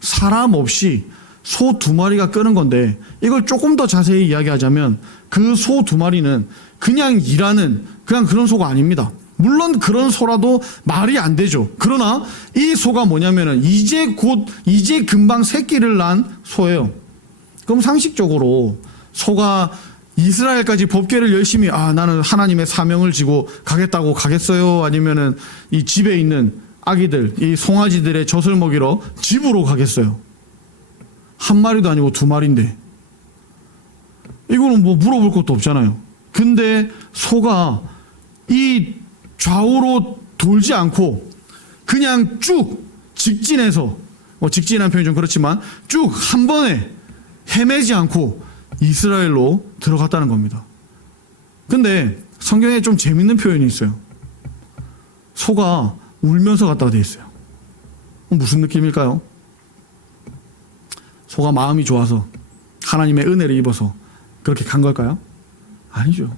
사람 없이 소 2마리가 끄는 건데, 이걸 조금 더 자세히 이야기하자면 그 소 2마리는 그냥 일하는 그냥 그런 소가 아닙니다. 물론 그런 소라도 말이 안 되죠. 그러나 이 소가 뭐냐면은 이제 금방 새끼를 낳은 소예요. 그럼 상식적으로 소가 이스라엘까지 법궤를 열심히 나는 하나님의 사명을 지고 가겠다고 가겠어요? 아니면은 이 집에 있는 아기들, 이 송아지들의 젖을 먹이러 집으로 가겠어요? 한 마리도 아니고 2마리인데 이거는 뭐 물어볼 것도 없잖아요. 근데 소가 이 좌우로 돌지 않고 그냥 쭉 직진해서, 직진한 표현이 좀 그렇지만 쭉 한 번에 헤매지 않고 이스라엘로 들어갔다는 겁니다. 근데 성경에 좀 재밌는 표현이 있어요. 소가 울면서 갔다가 돼 있어요. 무슨 느낌일까요? 소가 마음이 좋아서 하나님의 은혜를 입어서 그렇게 간 걸까요? 아니죠.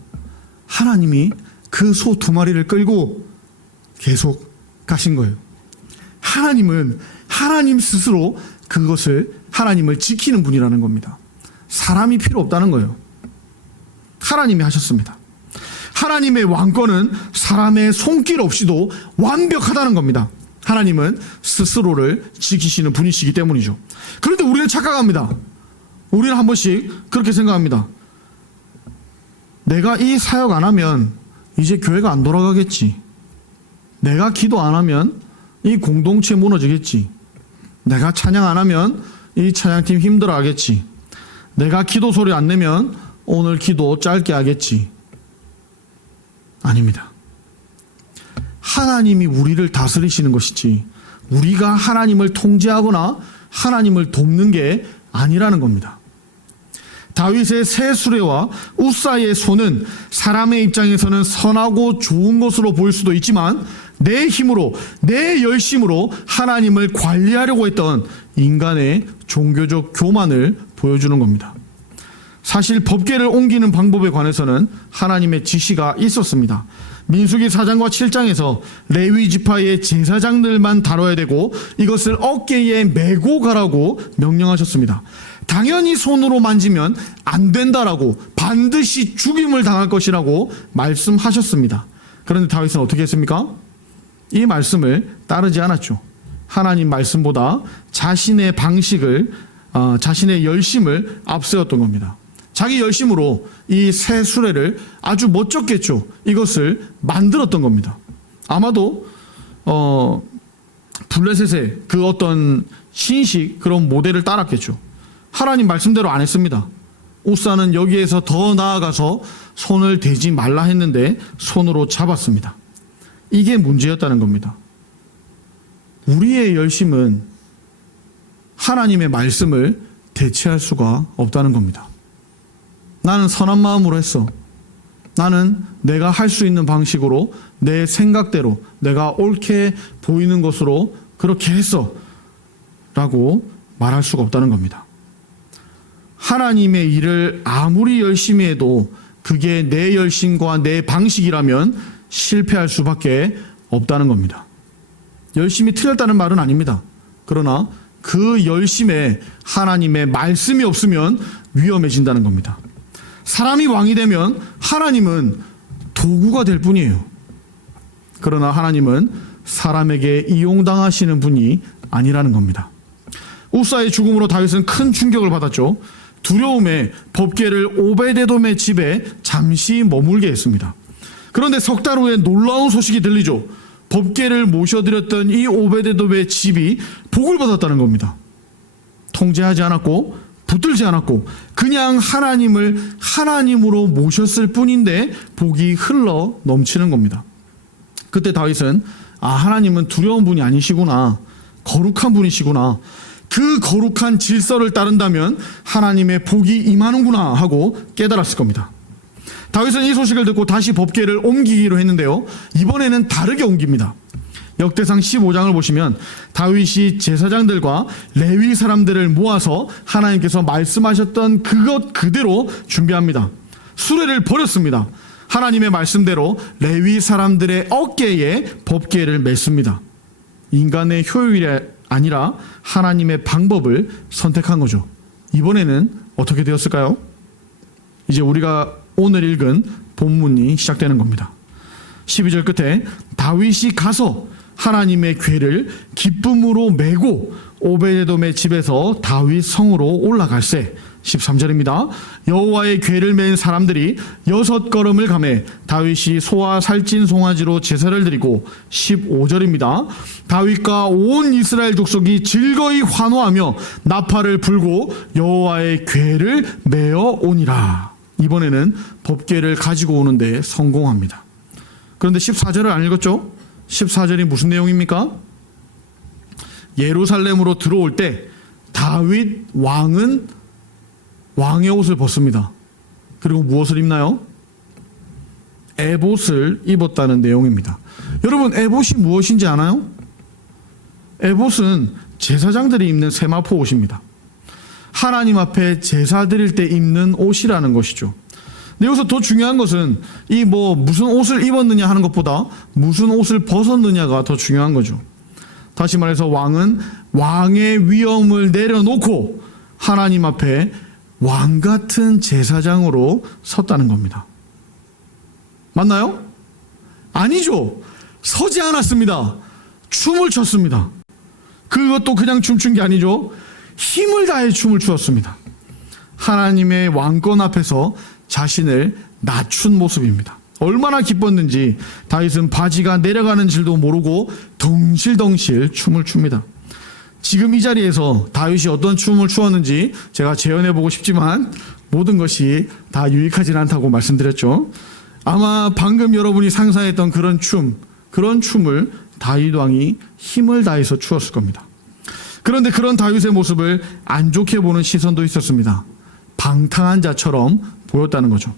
하나님이 그 소 2마리를 끌고 계속 가신 거예요. 하나님은 하나님 스스로 하나님을 지키는 분이라는 겁니다. 사람이 필요 없다는 거예요. 하나님이 하셨습니다. 하나님의 왕권은 사람의 손길 없이도 완벽하다는 겁니다. 하나님은 스스로를 지키시는 분이시기 때문이죠. 그런데 우리는 착각합니다. 우리는 한 번씩 그렇게 생각합니다. 내가 이 사역 안 하면 이제 교회가 안 돌아가겠지. 내가 기도 안 하면 이 공동체 무너지겠지. 내가 찬양 안 하면 이 찬양팀 힘들어하겠지. 내가 기도 소리 안 내면 오늘 기도 짧게 하겠지. 아닙니다. 하나님이 우리를 다스리시는 것이지 우리가 하나님을 통제하거나 하나님을 돕는 게 아니라는 겁니다. 다윗의 새 수레와 우사의 소는 사람의 입장에서는 선하고 좋은 것으로 보일 수도 있지만 내 힘으로, 내 열심으로 하나님을 관리하려고 했던 인간의 종교적 교만을 보여주는 겁니다. 사실 법궤를 옮기는 방법에 관해서는 하나님의 지시가 있었습니다. 민수기 4장과 7장에서 레위 지파의 제사장들만 다뤄야 되고 이것을 어깨에 메고 가라고 명령하셨습니다. 당연히 손으로 만지면 안 된다라고, 반드시 죽임을 당할 것이라고 말씀하셨습니다. 그런데 다윗은 어떻게 했습니까? 이 말씀을 따르지 않았죠. 하나님 말씀보다 자신의 방식을, 자신의 열심을 앞세웠던 겁니다. 자기 열심으로 이 새 수레를 아주 멋졌겠죠. 이것을 만들었던 겁니다. 아마도 블레셋의 그 어떤 신식 그런 모델을 따랐겠죠. 하나님 말씀대로 안 했습니다. 우사는 여기에서 더 나아가서 손을 대지 말라 했는데 손으로 잡았습니다. 이게 문제였다는 겁니다. 우리의 열심은 하나님의 말씀을 대체할 수가 없다는 겁니다. 나는 선한 마음으로 했어. 나는 내가 할 수 있는 방식으로 내 생각대로 내가 옳게 보이는 것으로 그렇게 했어 라고 말할 수가 없다는 겁니다. 하나님의 일을 아무리 열심히 해도 그게 내 열심과 내 방식이라면 실패할 수밖에 없다는 겁니다. 열심히 틀렸다는 말은 아닙니다. 그러나 그 열심에 하나님의 말씀이 없으면 위험해진다는 겁니다. 사람이 왕이 되면 하나님은 도구가 될 뿐이에요. 그러나 하나님은 사람에게 이용당하시는 분이 아니라는 겁니다. 우사의 죽음으로 다윗은 큰 충격을 받았죠. 두려움에 법궤를 오베데돔의 집에 잠시 머물게 했습니다. 그런데 석 달 후에 놀라운 소식이 들리죠. 법궤를 모셔드렸던 이 오베데돔의 집이 복을 받았다는 겁니다. 통제하지 않았고 붙들지 않았고 그냥 하나님을 하나님으로 모셨을 뿐인데 복이 흘러 넘치는 겁니다. 그때 다윗은 하나님은 두려운 분이 아니시구나, 거룩한 분이시구나, 그 거룩한 질서를 따른다면 하나님의 복이 임하는구나 하고 깨달았을 겁니다. 다윗은 이 소식을 듣고 다시 법궤를 옮기기로 했는데요, 이번에는 다르게 옮깁니다. 역대상 15장을 보시면 다윗이 제사장들과 레위 사람들을 모아서 하나님께서 말씀하셨던 그것 그대로 준비합니다. 수레를 버렸습니다. 하나님의 말씀대로 레위 사람들의 어깨에 법궤를 맸습니다. 인간의 효율이 아니라 하나님의 방법을 선택한 거죠. 이번에는 어떻게 되었을까요? 이제 우리가 오늘 읽은 본문이 시작되는 겁니다. 12절 끝에 다윗이 가서 하나님의 궤를 기쁨으로 메고 오베데돔의 집에서 다윗 성으로 올라갈새. 13절입니다. 여호와의 궤를 맨 사람들이 6걸음을 가매 다윗이 소와 살찐 송아지로 제사를 드리고 15절입니다. 다윗과 온 이스라엘 족속이 즐거이 환호하며 나팔을 불고 여호와의 궤를 메어 오니라. 이번에는 법궤를 가지고 오는데 성공합니다. 그런데 14절을 안 읽었죠? 14절이 무슨 내용입니까? 예루살렘으로 들어올 때 다윗 왕은 왕의 옷을 벗습니다. 그리고 무엇을 입나요? 에봇을 입었다는 내용입니다. 여러분, 에봇이 무엇인지 아나요? 에봇은 제사장들이 입는 세마포 옷입니다. 하나님 앞에 제사 드릴 때 입는 옷이라는 것이죠. 근데 여기서 더 중요한 것은 무슨 옷을 입었느냐 하는 것보다 무슨 옷을 벗었느냐가 더 중요한 거죠. 다시 말해서 왕은 왕의 위엄을 내려놓고 하나님 앞에 왕 같은 제사장으로 섰다는 겁니다. 맞나요? 아니죠. 서지 않았습니다. 춤을 췄습니다. 그것도 그냥 춤춘 게 아니죠. 힘을 다해 춤을 추었습니다. 하나님의 왕권 앞에서 자신을 낮춘 모습입니다. 얼마나 기뻤는지 다윗은 바지가 내려가는 줄도 모르고 덩실덩실 춤을 춥니다. 지금 이 자리에서 다윗이 어떤 춤을 추었는지 제가 재현해보고 싶지만 모든 것이 다 유익하진 않다고 말씀드렸죠. 아마 방금 여러분이 상상했던 그런 춤을 다윗 왕이 힘을 다해서 추었을 겁니다. 그런데 그런 다윗의 모습을 안 좋게 보는 시선도 있었습니다. 방탕한 자처럼 보였다는 거죠.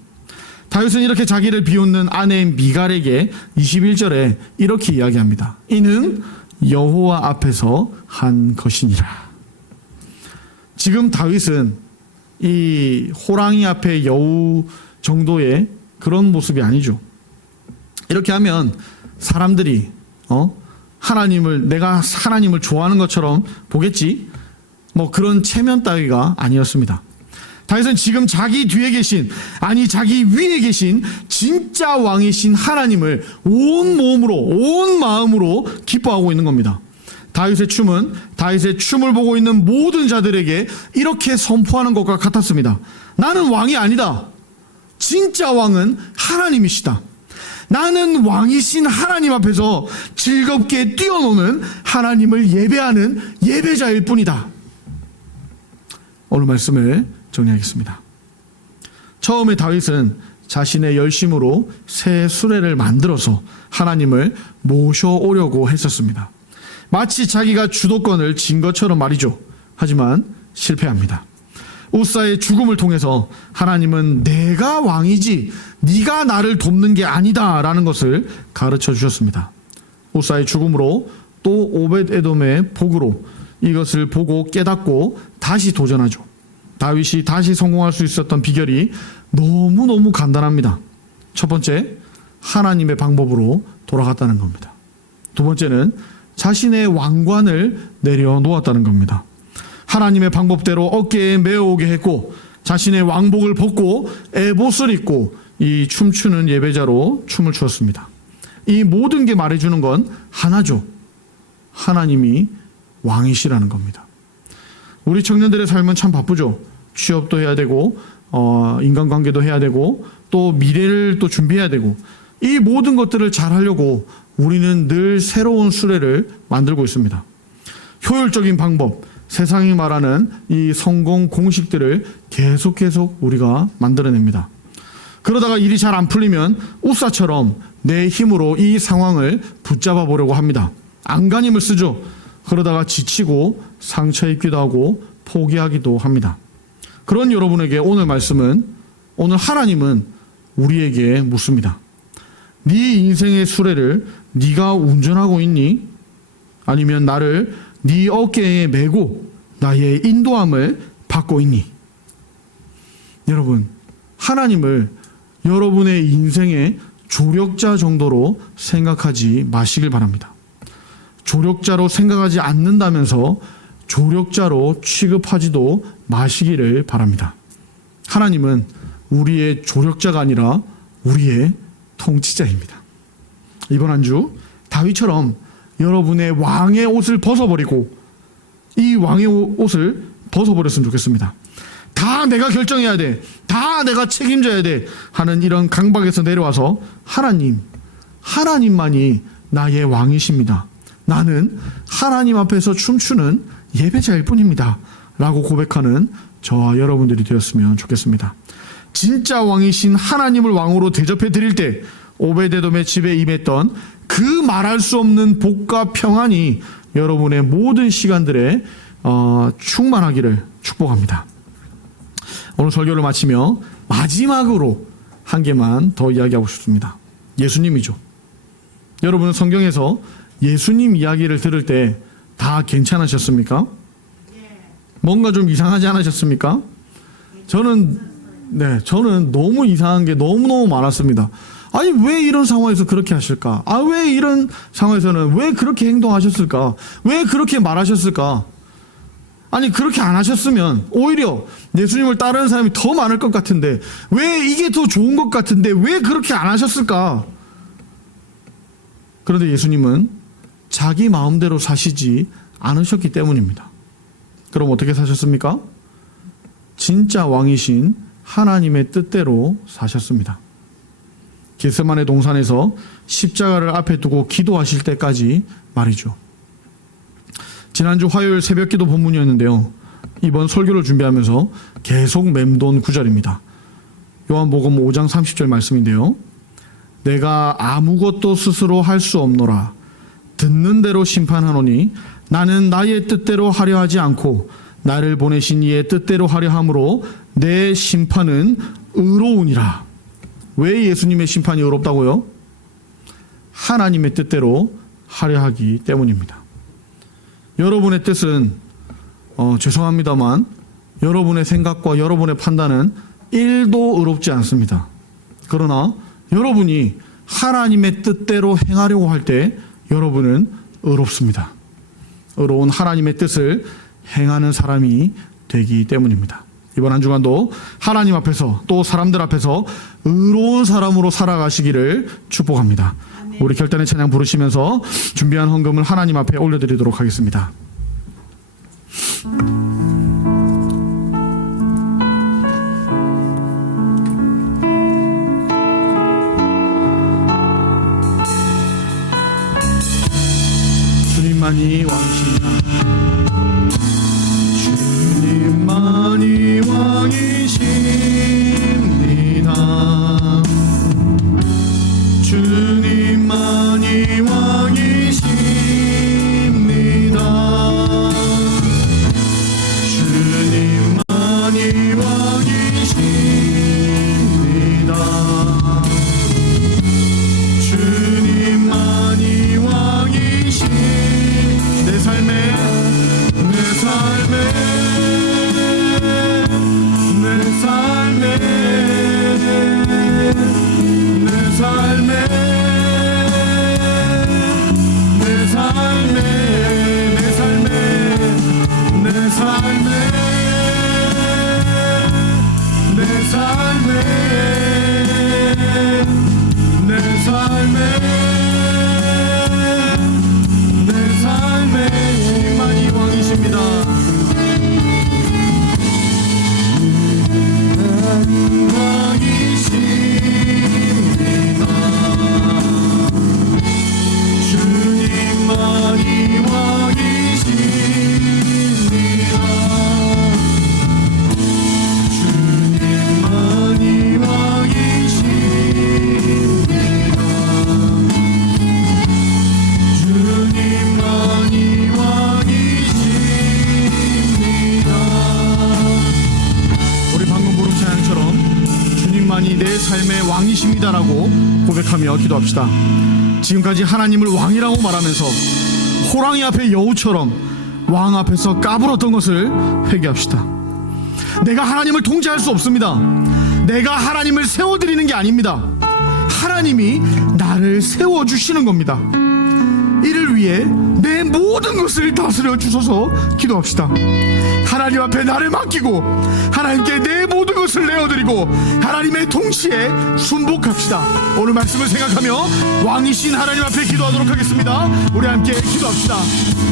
다윗은 이렇게 자기를 비웃는 아내인 미갈에게 21절에 이렇게 이야기합니다. 이는 여호와 앞에서 한 것이니라. 지금 다윗은 이 호랑이 앞에 여우 정도의 그런 모습이 아니죠. 이렇게 하면 사람들이 내가 하나님을 좋아하는 것처럼 보겠지, 그런 체면 따위가 아니었습니다. 다윗은 지금 자기 뒤에 계신, 자기 위에 계신 진짜 왕이신 하나님을 온 몸으로, 온 마음으로 기뻐하고 있는 겁니다. 다윗의 춤은 다윗의 춤을 보고 있는 모든 자들에게 이렇게 선포하는 것과 같았습니다. 나는 왕이 아니다. 진짜 왕은 하나님이시다. 나는 왕이신 하나님 앞에서 즐겁게 뛰어노는 하나님을 예배하는 예배자일 뿐이다. 오늘 말씀을 정리하겠습니다. 처음에 다윗은 자신의 열심으로 새 수레를 만들어서 하나님을 모셔오려고 했었습니다. 마치 자기가 주도권을 쥔 것처럼 말이죠. 하지만 실패합니다. 우사의 죽음을 통해서 하나님은 내가 왕이지 네가 나를 돕는 게 아니다 라는 것을 가르쳐 주셨습니다. 우사의 죽음으로 또 오벳에돔의 복으로 이것을 보고 깨닫고 다시 도전하죠. 다윗이 다시 성공할 수 있었던 비결이 너무너무 간단합니다. 첫 번째, 하나님의 방법으로 돌아갔다는 겁니다. 두 번째는 자신의 왕관을 내려놓았다는 겁니다. 하나님의 방법대로 어깨에 메어오게 했고 자신의 왕복을 벗고 에봇을 입고 이 춤추는 예배자로 춤을 추었습니다. 이 모든 게 말해주는 건 하나죠. 하나님이 왕이시라는 겁니다. 우리 청년들의 삶은 참 바쁘죠. 취업도 해야 되고 인간관계도 해야 되고 또 미래를 또 준비해야 되고 이 모든 것들을 잘 하려고 우리는 늘 새로운 수레를 만들고 있습니다. 효율적인 방법, 세상이 말하는 이 성공 공식들을 계속 우리가 만들어냅니다. 그러다가 일이 잘 안 풀리면 우사처럼 내 힘으로 이 상황을 붙잡아 보려고 합니다. 안간힘을 쓰죠. 그러다가 지치고 상처 입기도 하고 포기하기도 합니다. 그런 여러분에게 오늘 하나님은 우리에게 묻습니다. 네 인생의 수레를 네가 운전하고 있니? 아니면 나를 네 어깨에 메고 나의 인도함을 받고 있니? 여러분, 하나님을 여러분의 인생의 조력자 정도로 생각하지 마시길 바랍니다. 조력자로 생각하지 않는다면서 조력자로 취급하지도 마시기를 바랍니다. 하나님은 우리의 조력자가 아니라 우리의 통치자입니다. 이번 한 주 다윗처럼 여러분의 왕의 옷을 벗어버리고 이 왕의 옷을 벗어버렸으면 좋겠습니다. 다 내가 결정해야 돼, 다 내가 책임져야 돼 하는 이런 강박에서 내려와서 하나님만이 나의 왕이십니다. 나는 하나님 앞에서 춤추는 예배자일 뿐입니다 라고 고백하는 저와 여러분들이 되었으면 좋겠습니다. 진짜 왕이신 하나님을 왕으로 대접해 드릴 때 오베데돔의 집에 임했던 그 말할 수 없는 복과 평안이 여러분의 모든 시간들에 충만하기를 축복합니다. 오늘 설교를 마치며 마지막으로 한 개만 더 이야기하고 싶습니다. 예수님이죠. 여러분은 성경에서 예수님 이야기를 들을 때 다 괜찮으셨습니까? 뭔가 좀 이상하지 않으셨습니까? 저는 너무 이상한 게 너무너무 많았습니다. 아니, 왜 이런 상황에서 그렇게 하실까? 왜 이런 상황에서는 왜 그렇게 행동하셨을까? 왜 그렇게 말하셨을까? 아니, 그렇게 안 하셨으면 오히려 예수님을 따르는 사람이 더 많을 것 같은데 왜 이게 더 좋은 것 같은데 왜 그렇게 안 하셨을까? 그런데 예수님은 자기 마음대로 사시지 않으셨기 때문입니다. 그럼 어떻게 사셨습니까? 진짜 왕이신 하나님의 뜻대로 사셨습니다. 겟세마네 동산에서 십자가를 앞에 두고 기도하실 때까지 말이죠. 지난주 화요일 새벽기도 본문이었는데요. 이번 설교를 준비하면서 계속 맴돈 구절입니다. 요한복음 5장 30절 말씀인데요. 내가 아무것도 스스로 할 수 없노라. 듣는 대로 심판하노니 나는 나의 뜻대로 하려 하지 않고 나를 보내신 이의 뜻대로 하려 함으로 내 심판은 의로우니라. 왜 예수님의 심판이 의롭다고요? 하나님의 뜻대로 하려 하기 때문입니다. 여러분의 뜻은 죄송합니다만 여러분의 생각과 여러분의 판단은 1도 의롭지 않습니다. 그러나 여러분이 하나님의 뜻대로 행하려고 할 때 여러분은 의롭습니다. 의로운 하나님의 뜻을 행하는 사람이 되기 때문입니다. 이번 한 주간도 하나님 앞에서 또 사람들 앞에서 의로운 사람으로 살아가시기를 축복합니다. 우리 결단의 찬양 부르시면서 준비한 헌금을 하나님 앞에 올려드리도록 하겠습니다. 주님만이 왕이십니다. 주님만이 왕이십니다. 주님만이 왕이십니다. 주님만이 왕이십니다. 주님만이 왕이십니다. 내 삶의 그분만이 내 삶의 왕이십니다라고 고백하며 기도합시다. 지금까지 하나님을 왕이라고 말하면서 호랑이 앞에 여우처럼 왕 앞에서 까불었던 것을 회개합시다. 내가 하나님을 통제할 수 없습니다. 내가 하나님을 세워드리는 게 아닙니다. 하나님이 나를 세워주시는 겁니다. 이를 위해 내 모든 것을 다스려 주셔서 기도합시다. 하나님 앞에 나를 맡기고 하나님께 내 모든 것을 내어드리고 하나님의 통치에 순복합시다. 오늘 말씀을 생각하며 왕이신 하나님 앞에 기도하도록 하겠습니다. 우리 함께 기도합시다.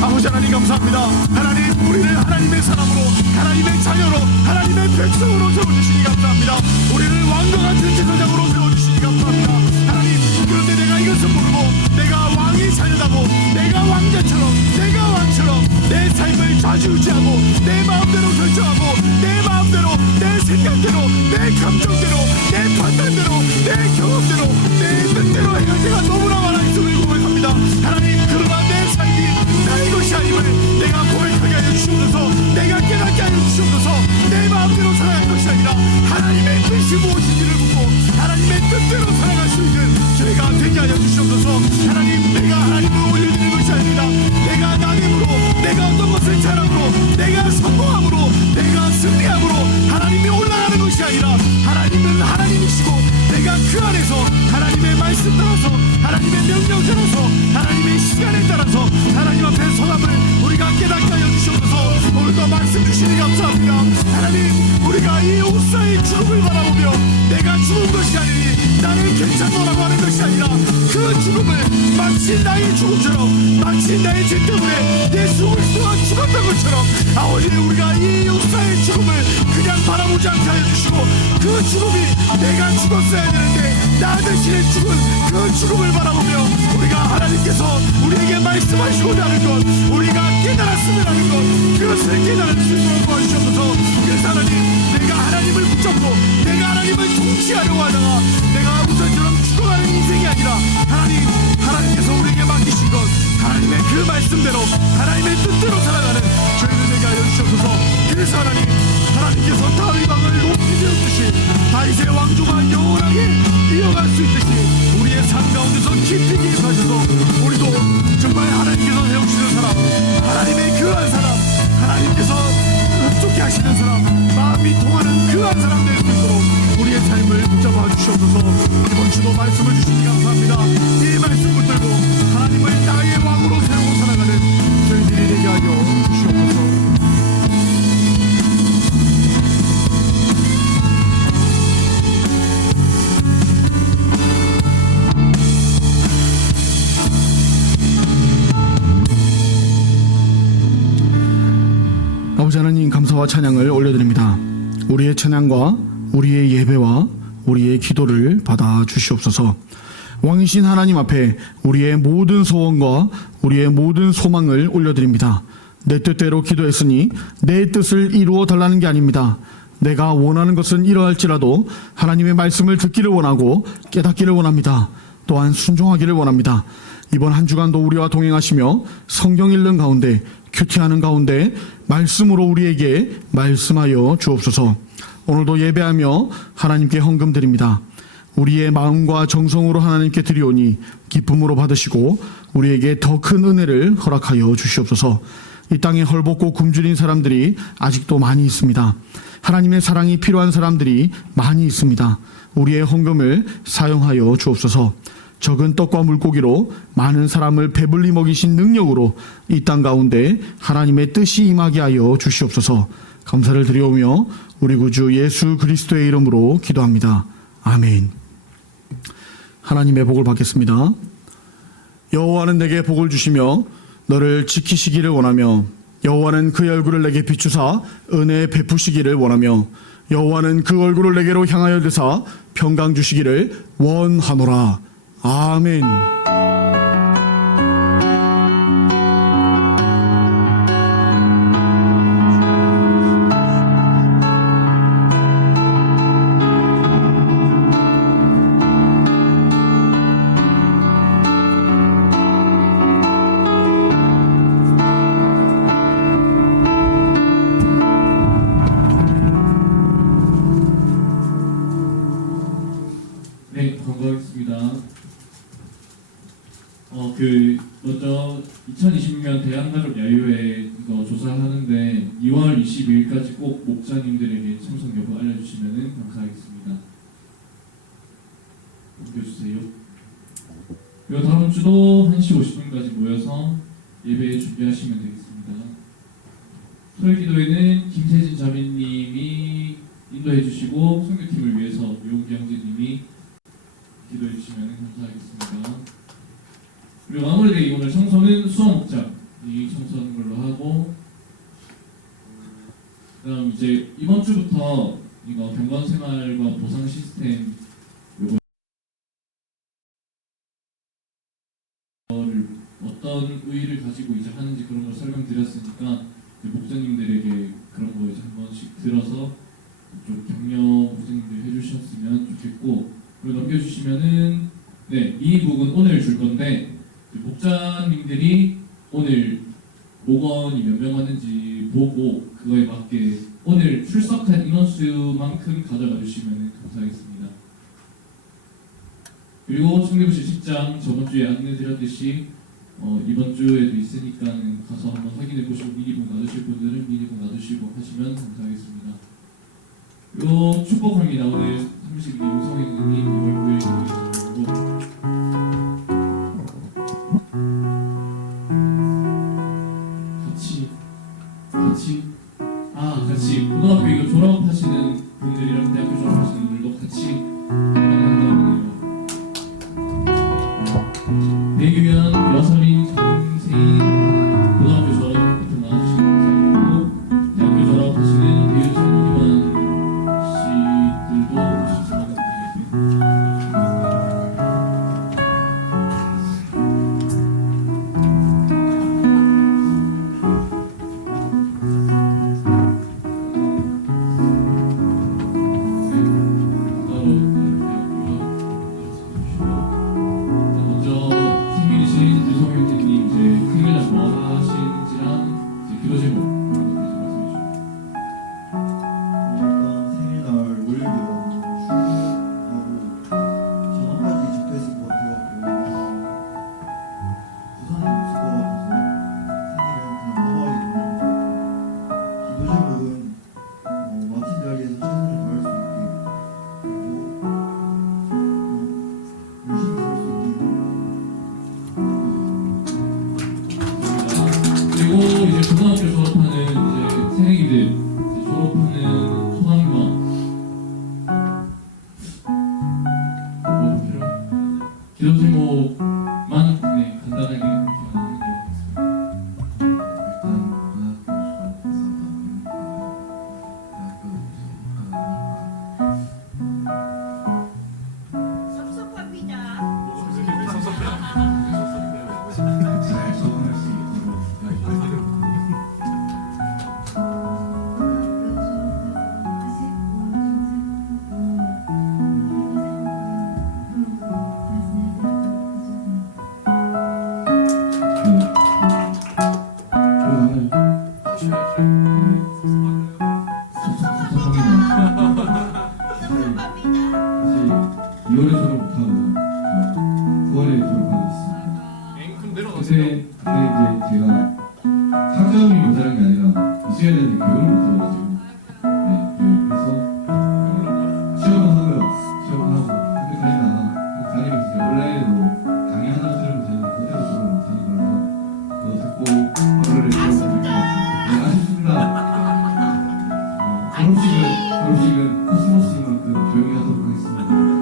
아버지 하나님 감사합니다. 하나님, 우리를 하나님의 사람으로, 하나님의 자녀로, 하나님의 백성으로 세워주시니 감사합니다. 우리를 왕과 같은 제사장으로 세워주시니 감사합니다. 하나님, 그런데 내가 이것을 모르고 내가 왕의 자녀다고, 내가 왕자처럼, 내가 왕처럼 내 삶을 좌지우지하고 내 마음대로 결정하고 내 마음대로, 내 생각대로, 내 감정대로, 내 판단대로, 내 경험대로, 내 뜻대로 행할 때가 너무나 많아 있음을 고백합니다. 하나님, 그러나 내 삶이 나의 것이 아님을 내가 고백하게 하여 주시옵소서. 내가 깨닫게 하여 주시옵소서. 내 마음대로 살아갈 것이 아니라 하나님의 뜻이 무엇인지를 묻고 하나님의 뜻대로 살아갈 수 있는 저희가 되게 하여 주시옵소서. 하나님, 내가 하나님을 올려드리는 것이 아닙니다. 내가 나됨으로, 내가 어떤 것을 자랑으로, 내가 성공함으로, 내가 승리함으로 하나님이 올라가는 것이 아니라 하나님은 하나님이시고 내가 그 안에서 하나님의 말씀 따라서, 하나님의 명령 따라서, 하나님의 시간에 따라서 하나님 앞에 서감을 우리가 깨닫게 하여 주시옵소서. 오늘도 말씀 주시니 감사합니다. 하나님, 우리가 이 옷사의 죽음을 바라보며 내가 죽은 것이 아니니 나는 괜찮노라고 하는 것이 아니라 그 죽음을 마치 나의 죽음처럼, 마치 나의 죄 때문에 예수 그리스도가 죽었던 것처럼 아버지, 우리가 이 옷사의 죽음을 그냥 바라보지 않게 하여 주시고 그 죽음이 내가 죽었어야 되는데 나 대신에 죽은 그 죽음을 바라보며 우리가 하나님께서 우리에게 말씀하시고자 하는 것, 우리가 깨달았으면 하는 것, 그것을 깨달을 수 있도록 도와주셔서, 그래서 하나님, 내가 하나님을 붙잡고 내가 하나님을 통치하려고 하다가 내가 우선처럼 죽어가는 인생이 아니라 하나님께서 우리에게 맡기신 것, 하나님의 그 말씀대로 하나님의 뜻대로 살아가는 저희를 되게 하여 주셔서, 그래서 하나님께서 다윗 왕을 높이 세우듯이 다윗의 왕조가 영원하게 이어갈 수 있듯이 우리의 삶 가운데서 깊이 기입하셔서 우리도 정말 하나님께서 세우시는 사람, 하나님의 그한 사람, 하나님께서 흡족해 하시는 사람, 마음이 통하는 그한 사람 될 수 있도록 우리의 삶을 붙잡아 주시옵소서. 이번 주도 말씀을 주시니 감사합니다. 이 말씀 붙들고 하나님을 나의 왕으로 세우고 살아가는 저희들이 되게 하여 주시옵소서. 아버지 하나님, 감사와 찬양을 올려드립니다. 우리의 찬양과 우리의 예배와 우리의 기도를 받아 주시옵소서. 왕이신 하나님 앞에 우리의 모든 소원과 우리의 모든 소망을 올려드립니다. 내 뜻대로 기도했으니 내 뜻을 이루어 달라는 게 아닙니다. 내가 원하는 것은 이러할지라도 하나님의 말씀을 듣기를 원하고 깨닫기를 원합니다. 또한 순종하기를 원합니다. 이번 한 주간도 우리와 동행하시며 성경 읽는 가운데, 큐티하는 가운데 말씀으로 우리에게 말씀하여 주옵소서. 오늘도 예배하며 하나님께 헌금 드립니다. 우리의 마음과 정성으로 하나님께 드리오니 기쁨으로 받으시고 우리에게 더 큰 은혜를 허락하여 주시옵소서. 이 땅에 헐벗고 굶주린 사람들이 아직도 많이 있습니다. 하나님의 사랑이 필요한 사람들이 많이 있습니다. 우리의 헌금을 사용하여 주옵소서. 적은 떡과 물고기로 많은 사람을 배불리 먹이신 능력으로 이 땅 가운데 하나님의 뜻이 임하게 하여 주시옵소서. 감사를 드리오며 우리 구주 예수 그리스도의 이름으로 기도합니다. 아멘. 하나님의 복을 받겠습니다. 여호와는 내게 복을 주시며 너를 지키시기를 원하며, 여호와는 그의 얼굴을 내게 비추사 은혜 베푸시기를 원하며, 여호와는 그 얼굴을 내게로 향하여 드사 평강 주시기를 원하노라. 아멘. 광고하겠습니다. 먼저 2020년 대한가족 야유회 이거 조사하는데 2월 22일까지 꼭 목자님들에게 참석 여부 알려주시면 감사하겠습니다. 옮겨주세요. 그리고 다음 주도 1시 50분까지 모여서 예배 준비하시면 되겠습니다. 토요일 기도회는 김세진 자매님이 인도해 주시고 선교팀을 위해서 유용기 형제님이 기도해 주시면 감사하겠습니다. 그리고 마무리되기 오늘 청소는 수화목장이 청소하는 걸로 하고, 그다음 이제 이번 주부터 이거 경건생활과 보상 시스템 요거를 어떤 의의를 가지고 이제 하는지 그런 걸 설명드렸으니까 목사님들에게 그런 거 이제 한 번씩 들어서 좀 격려 목사님들 해주셨으면 좋겠고, 그리고 넘겨주시면은 네, 이 북은 오늘 줄 건데 목자님들이 오늘 목원이 몇 명 왔는지 보고 그거에 맞게 오늘 출석한 인원수만큼 가져가 주시면 감사하겠습니다. 그리고 청대부실 식장 저번 주에 안내드렸듯이 이번 주에도 있으니까는 가서 한번 확인해 보시고 미니북 놔두실 분들은 미니북 놔두시고 하시면 감사하겠습니다. 그리고 축복합니다. 오늘 30일 윤성현님 2월 9일 교회에서 같이 고등학교 이거 졸업하시는 분들이랑 대학교 졸업하시는 분들도 같이 만난다고 해요. 배규현, 여설인, 정세인 고등학교 졸업 같은 나와주시는 감사드리고, 대학교 졸업하시는 배유찬, 이만 씨들도 오셔서 결혼식은 코스모스인 만큼 조용히 하도록 하겠습니다. 감사합니다.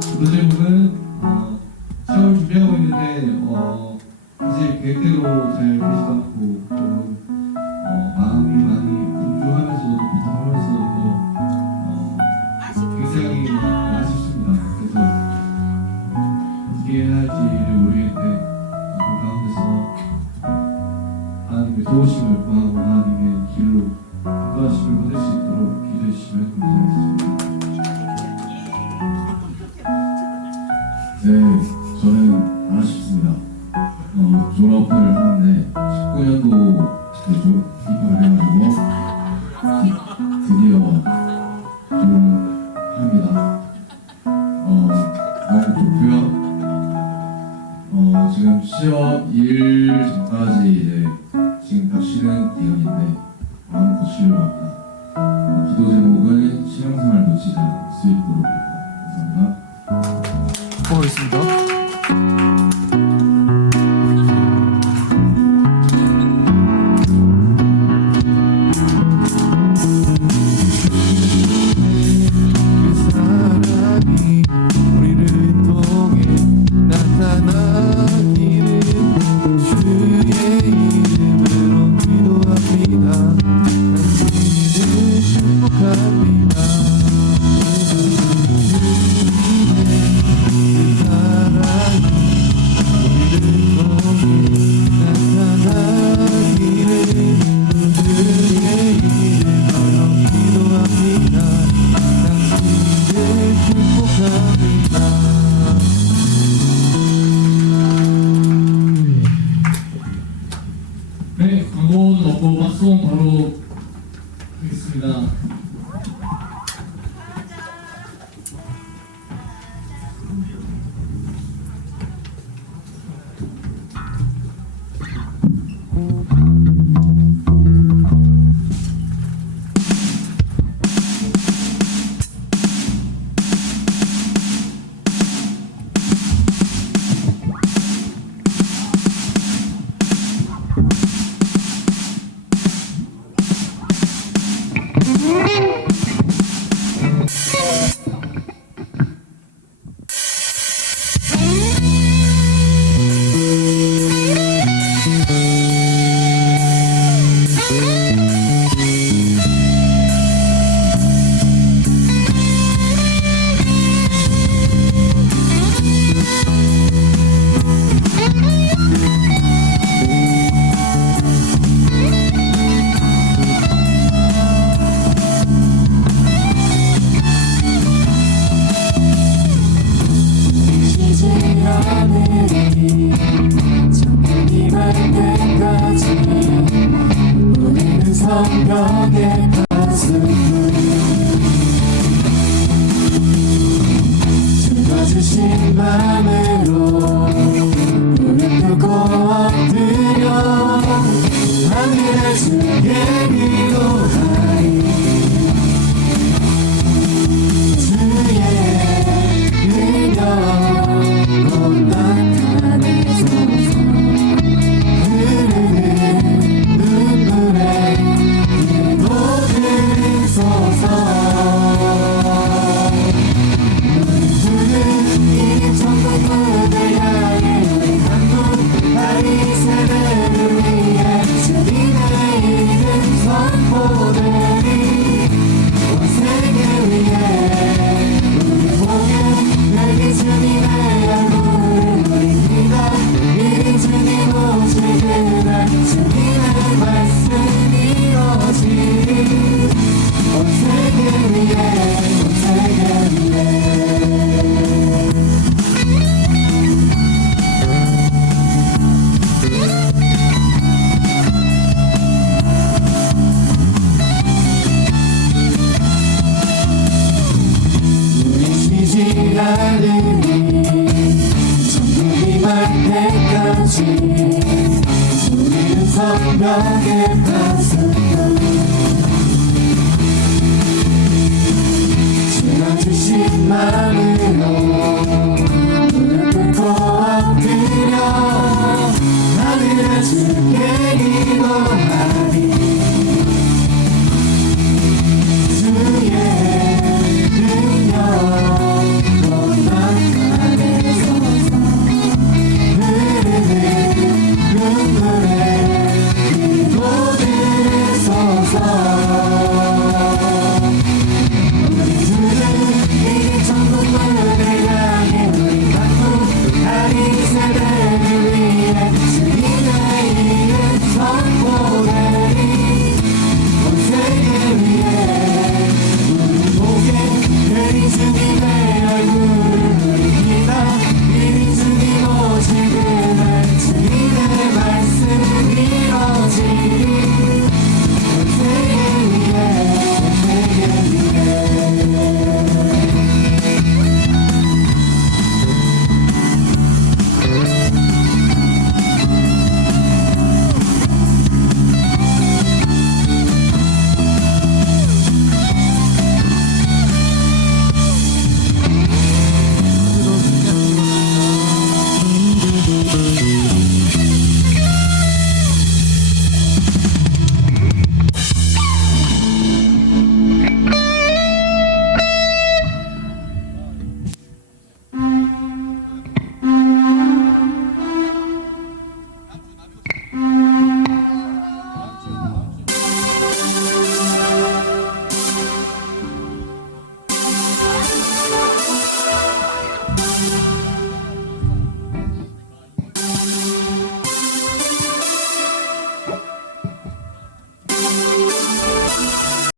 두 번째 곡은 시험을 준비하고 있는데 사실 계획대로 잘 되지도 않고 또 마음이 많이 분주하면서도 부담하면서도 굉장히 아쉽습니다. 그래서 어떻게 해야 할지를 모르겠는데 그 가운데서 하나님의 도우심을 구하고 하나님의 길로 인도하심을 받을 수 있도록 기도해 주시면 감사하겠습니다. 네, 저는 아쉽습니다. 졸업을 하는데 19년도 입학을 해가지고 드디어 졸업합니다. 시험 2일 전까지 이제 지금 딱 쉬는 기간인데 마음 고치려고 합니다. 기도 제목은 신앙생활 놓치지 않을 수 있도록입니다. 감사합니다. 고맙습니다. 그 사랑이 우리를 통해 나타나기를 주의 이름으로 기도합니다. 당신을 축복합니다. 그 사랑이 우리를 통해 나타나기를 주의 이름으로 기도합니다. 당신을 축복합니다. 네, 광고는 없고 박송 바로 하겠습니다. 주신 맘으로 무릎 꿇고 엎드려 하늘의 주께 기도하리. 주의 능력 곧 나타내소서. 흐르는 눈물에 기도 드리소서. 천국이 말 때까지 우리는 성벽에 가슴 주가 주신 마음으로 무릎 꿇고 엎드려 하늘의 주께 기도하리. 주의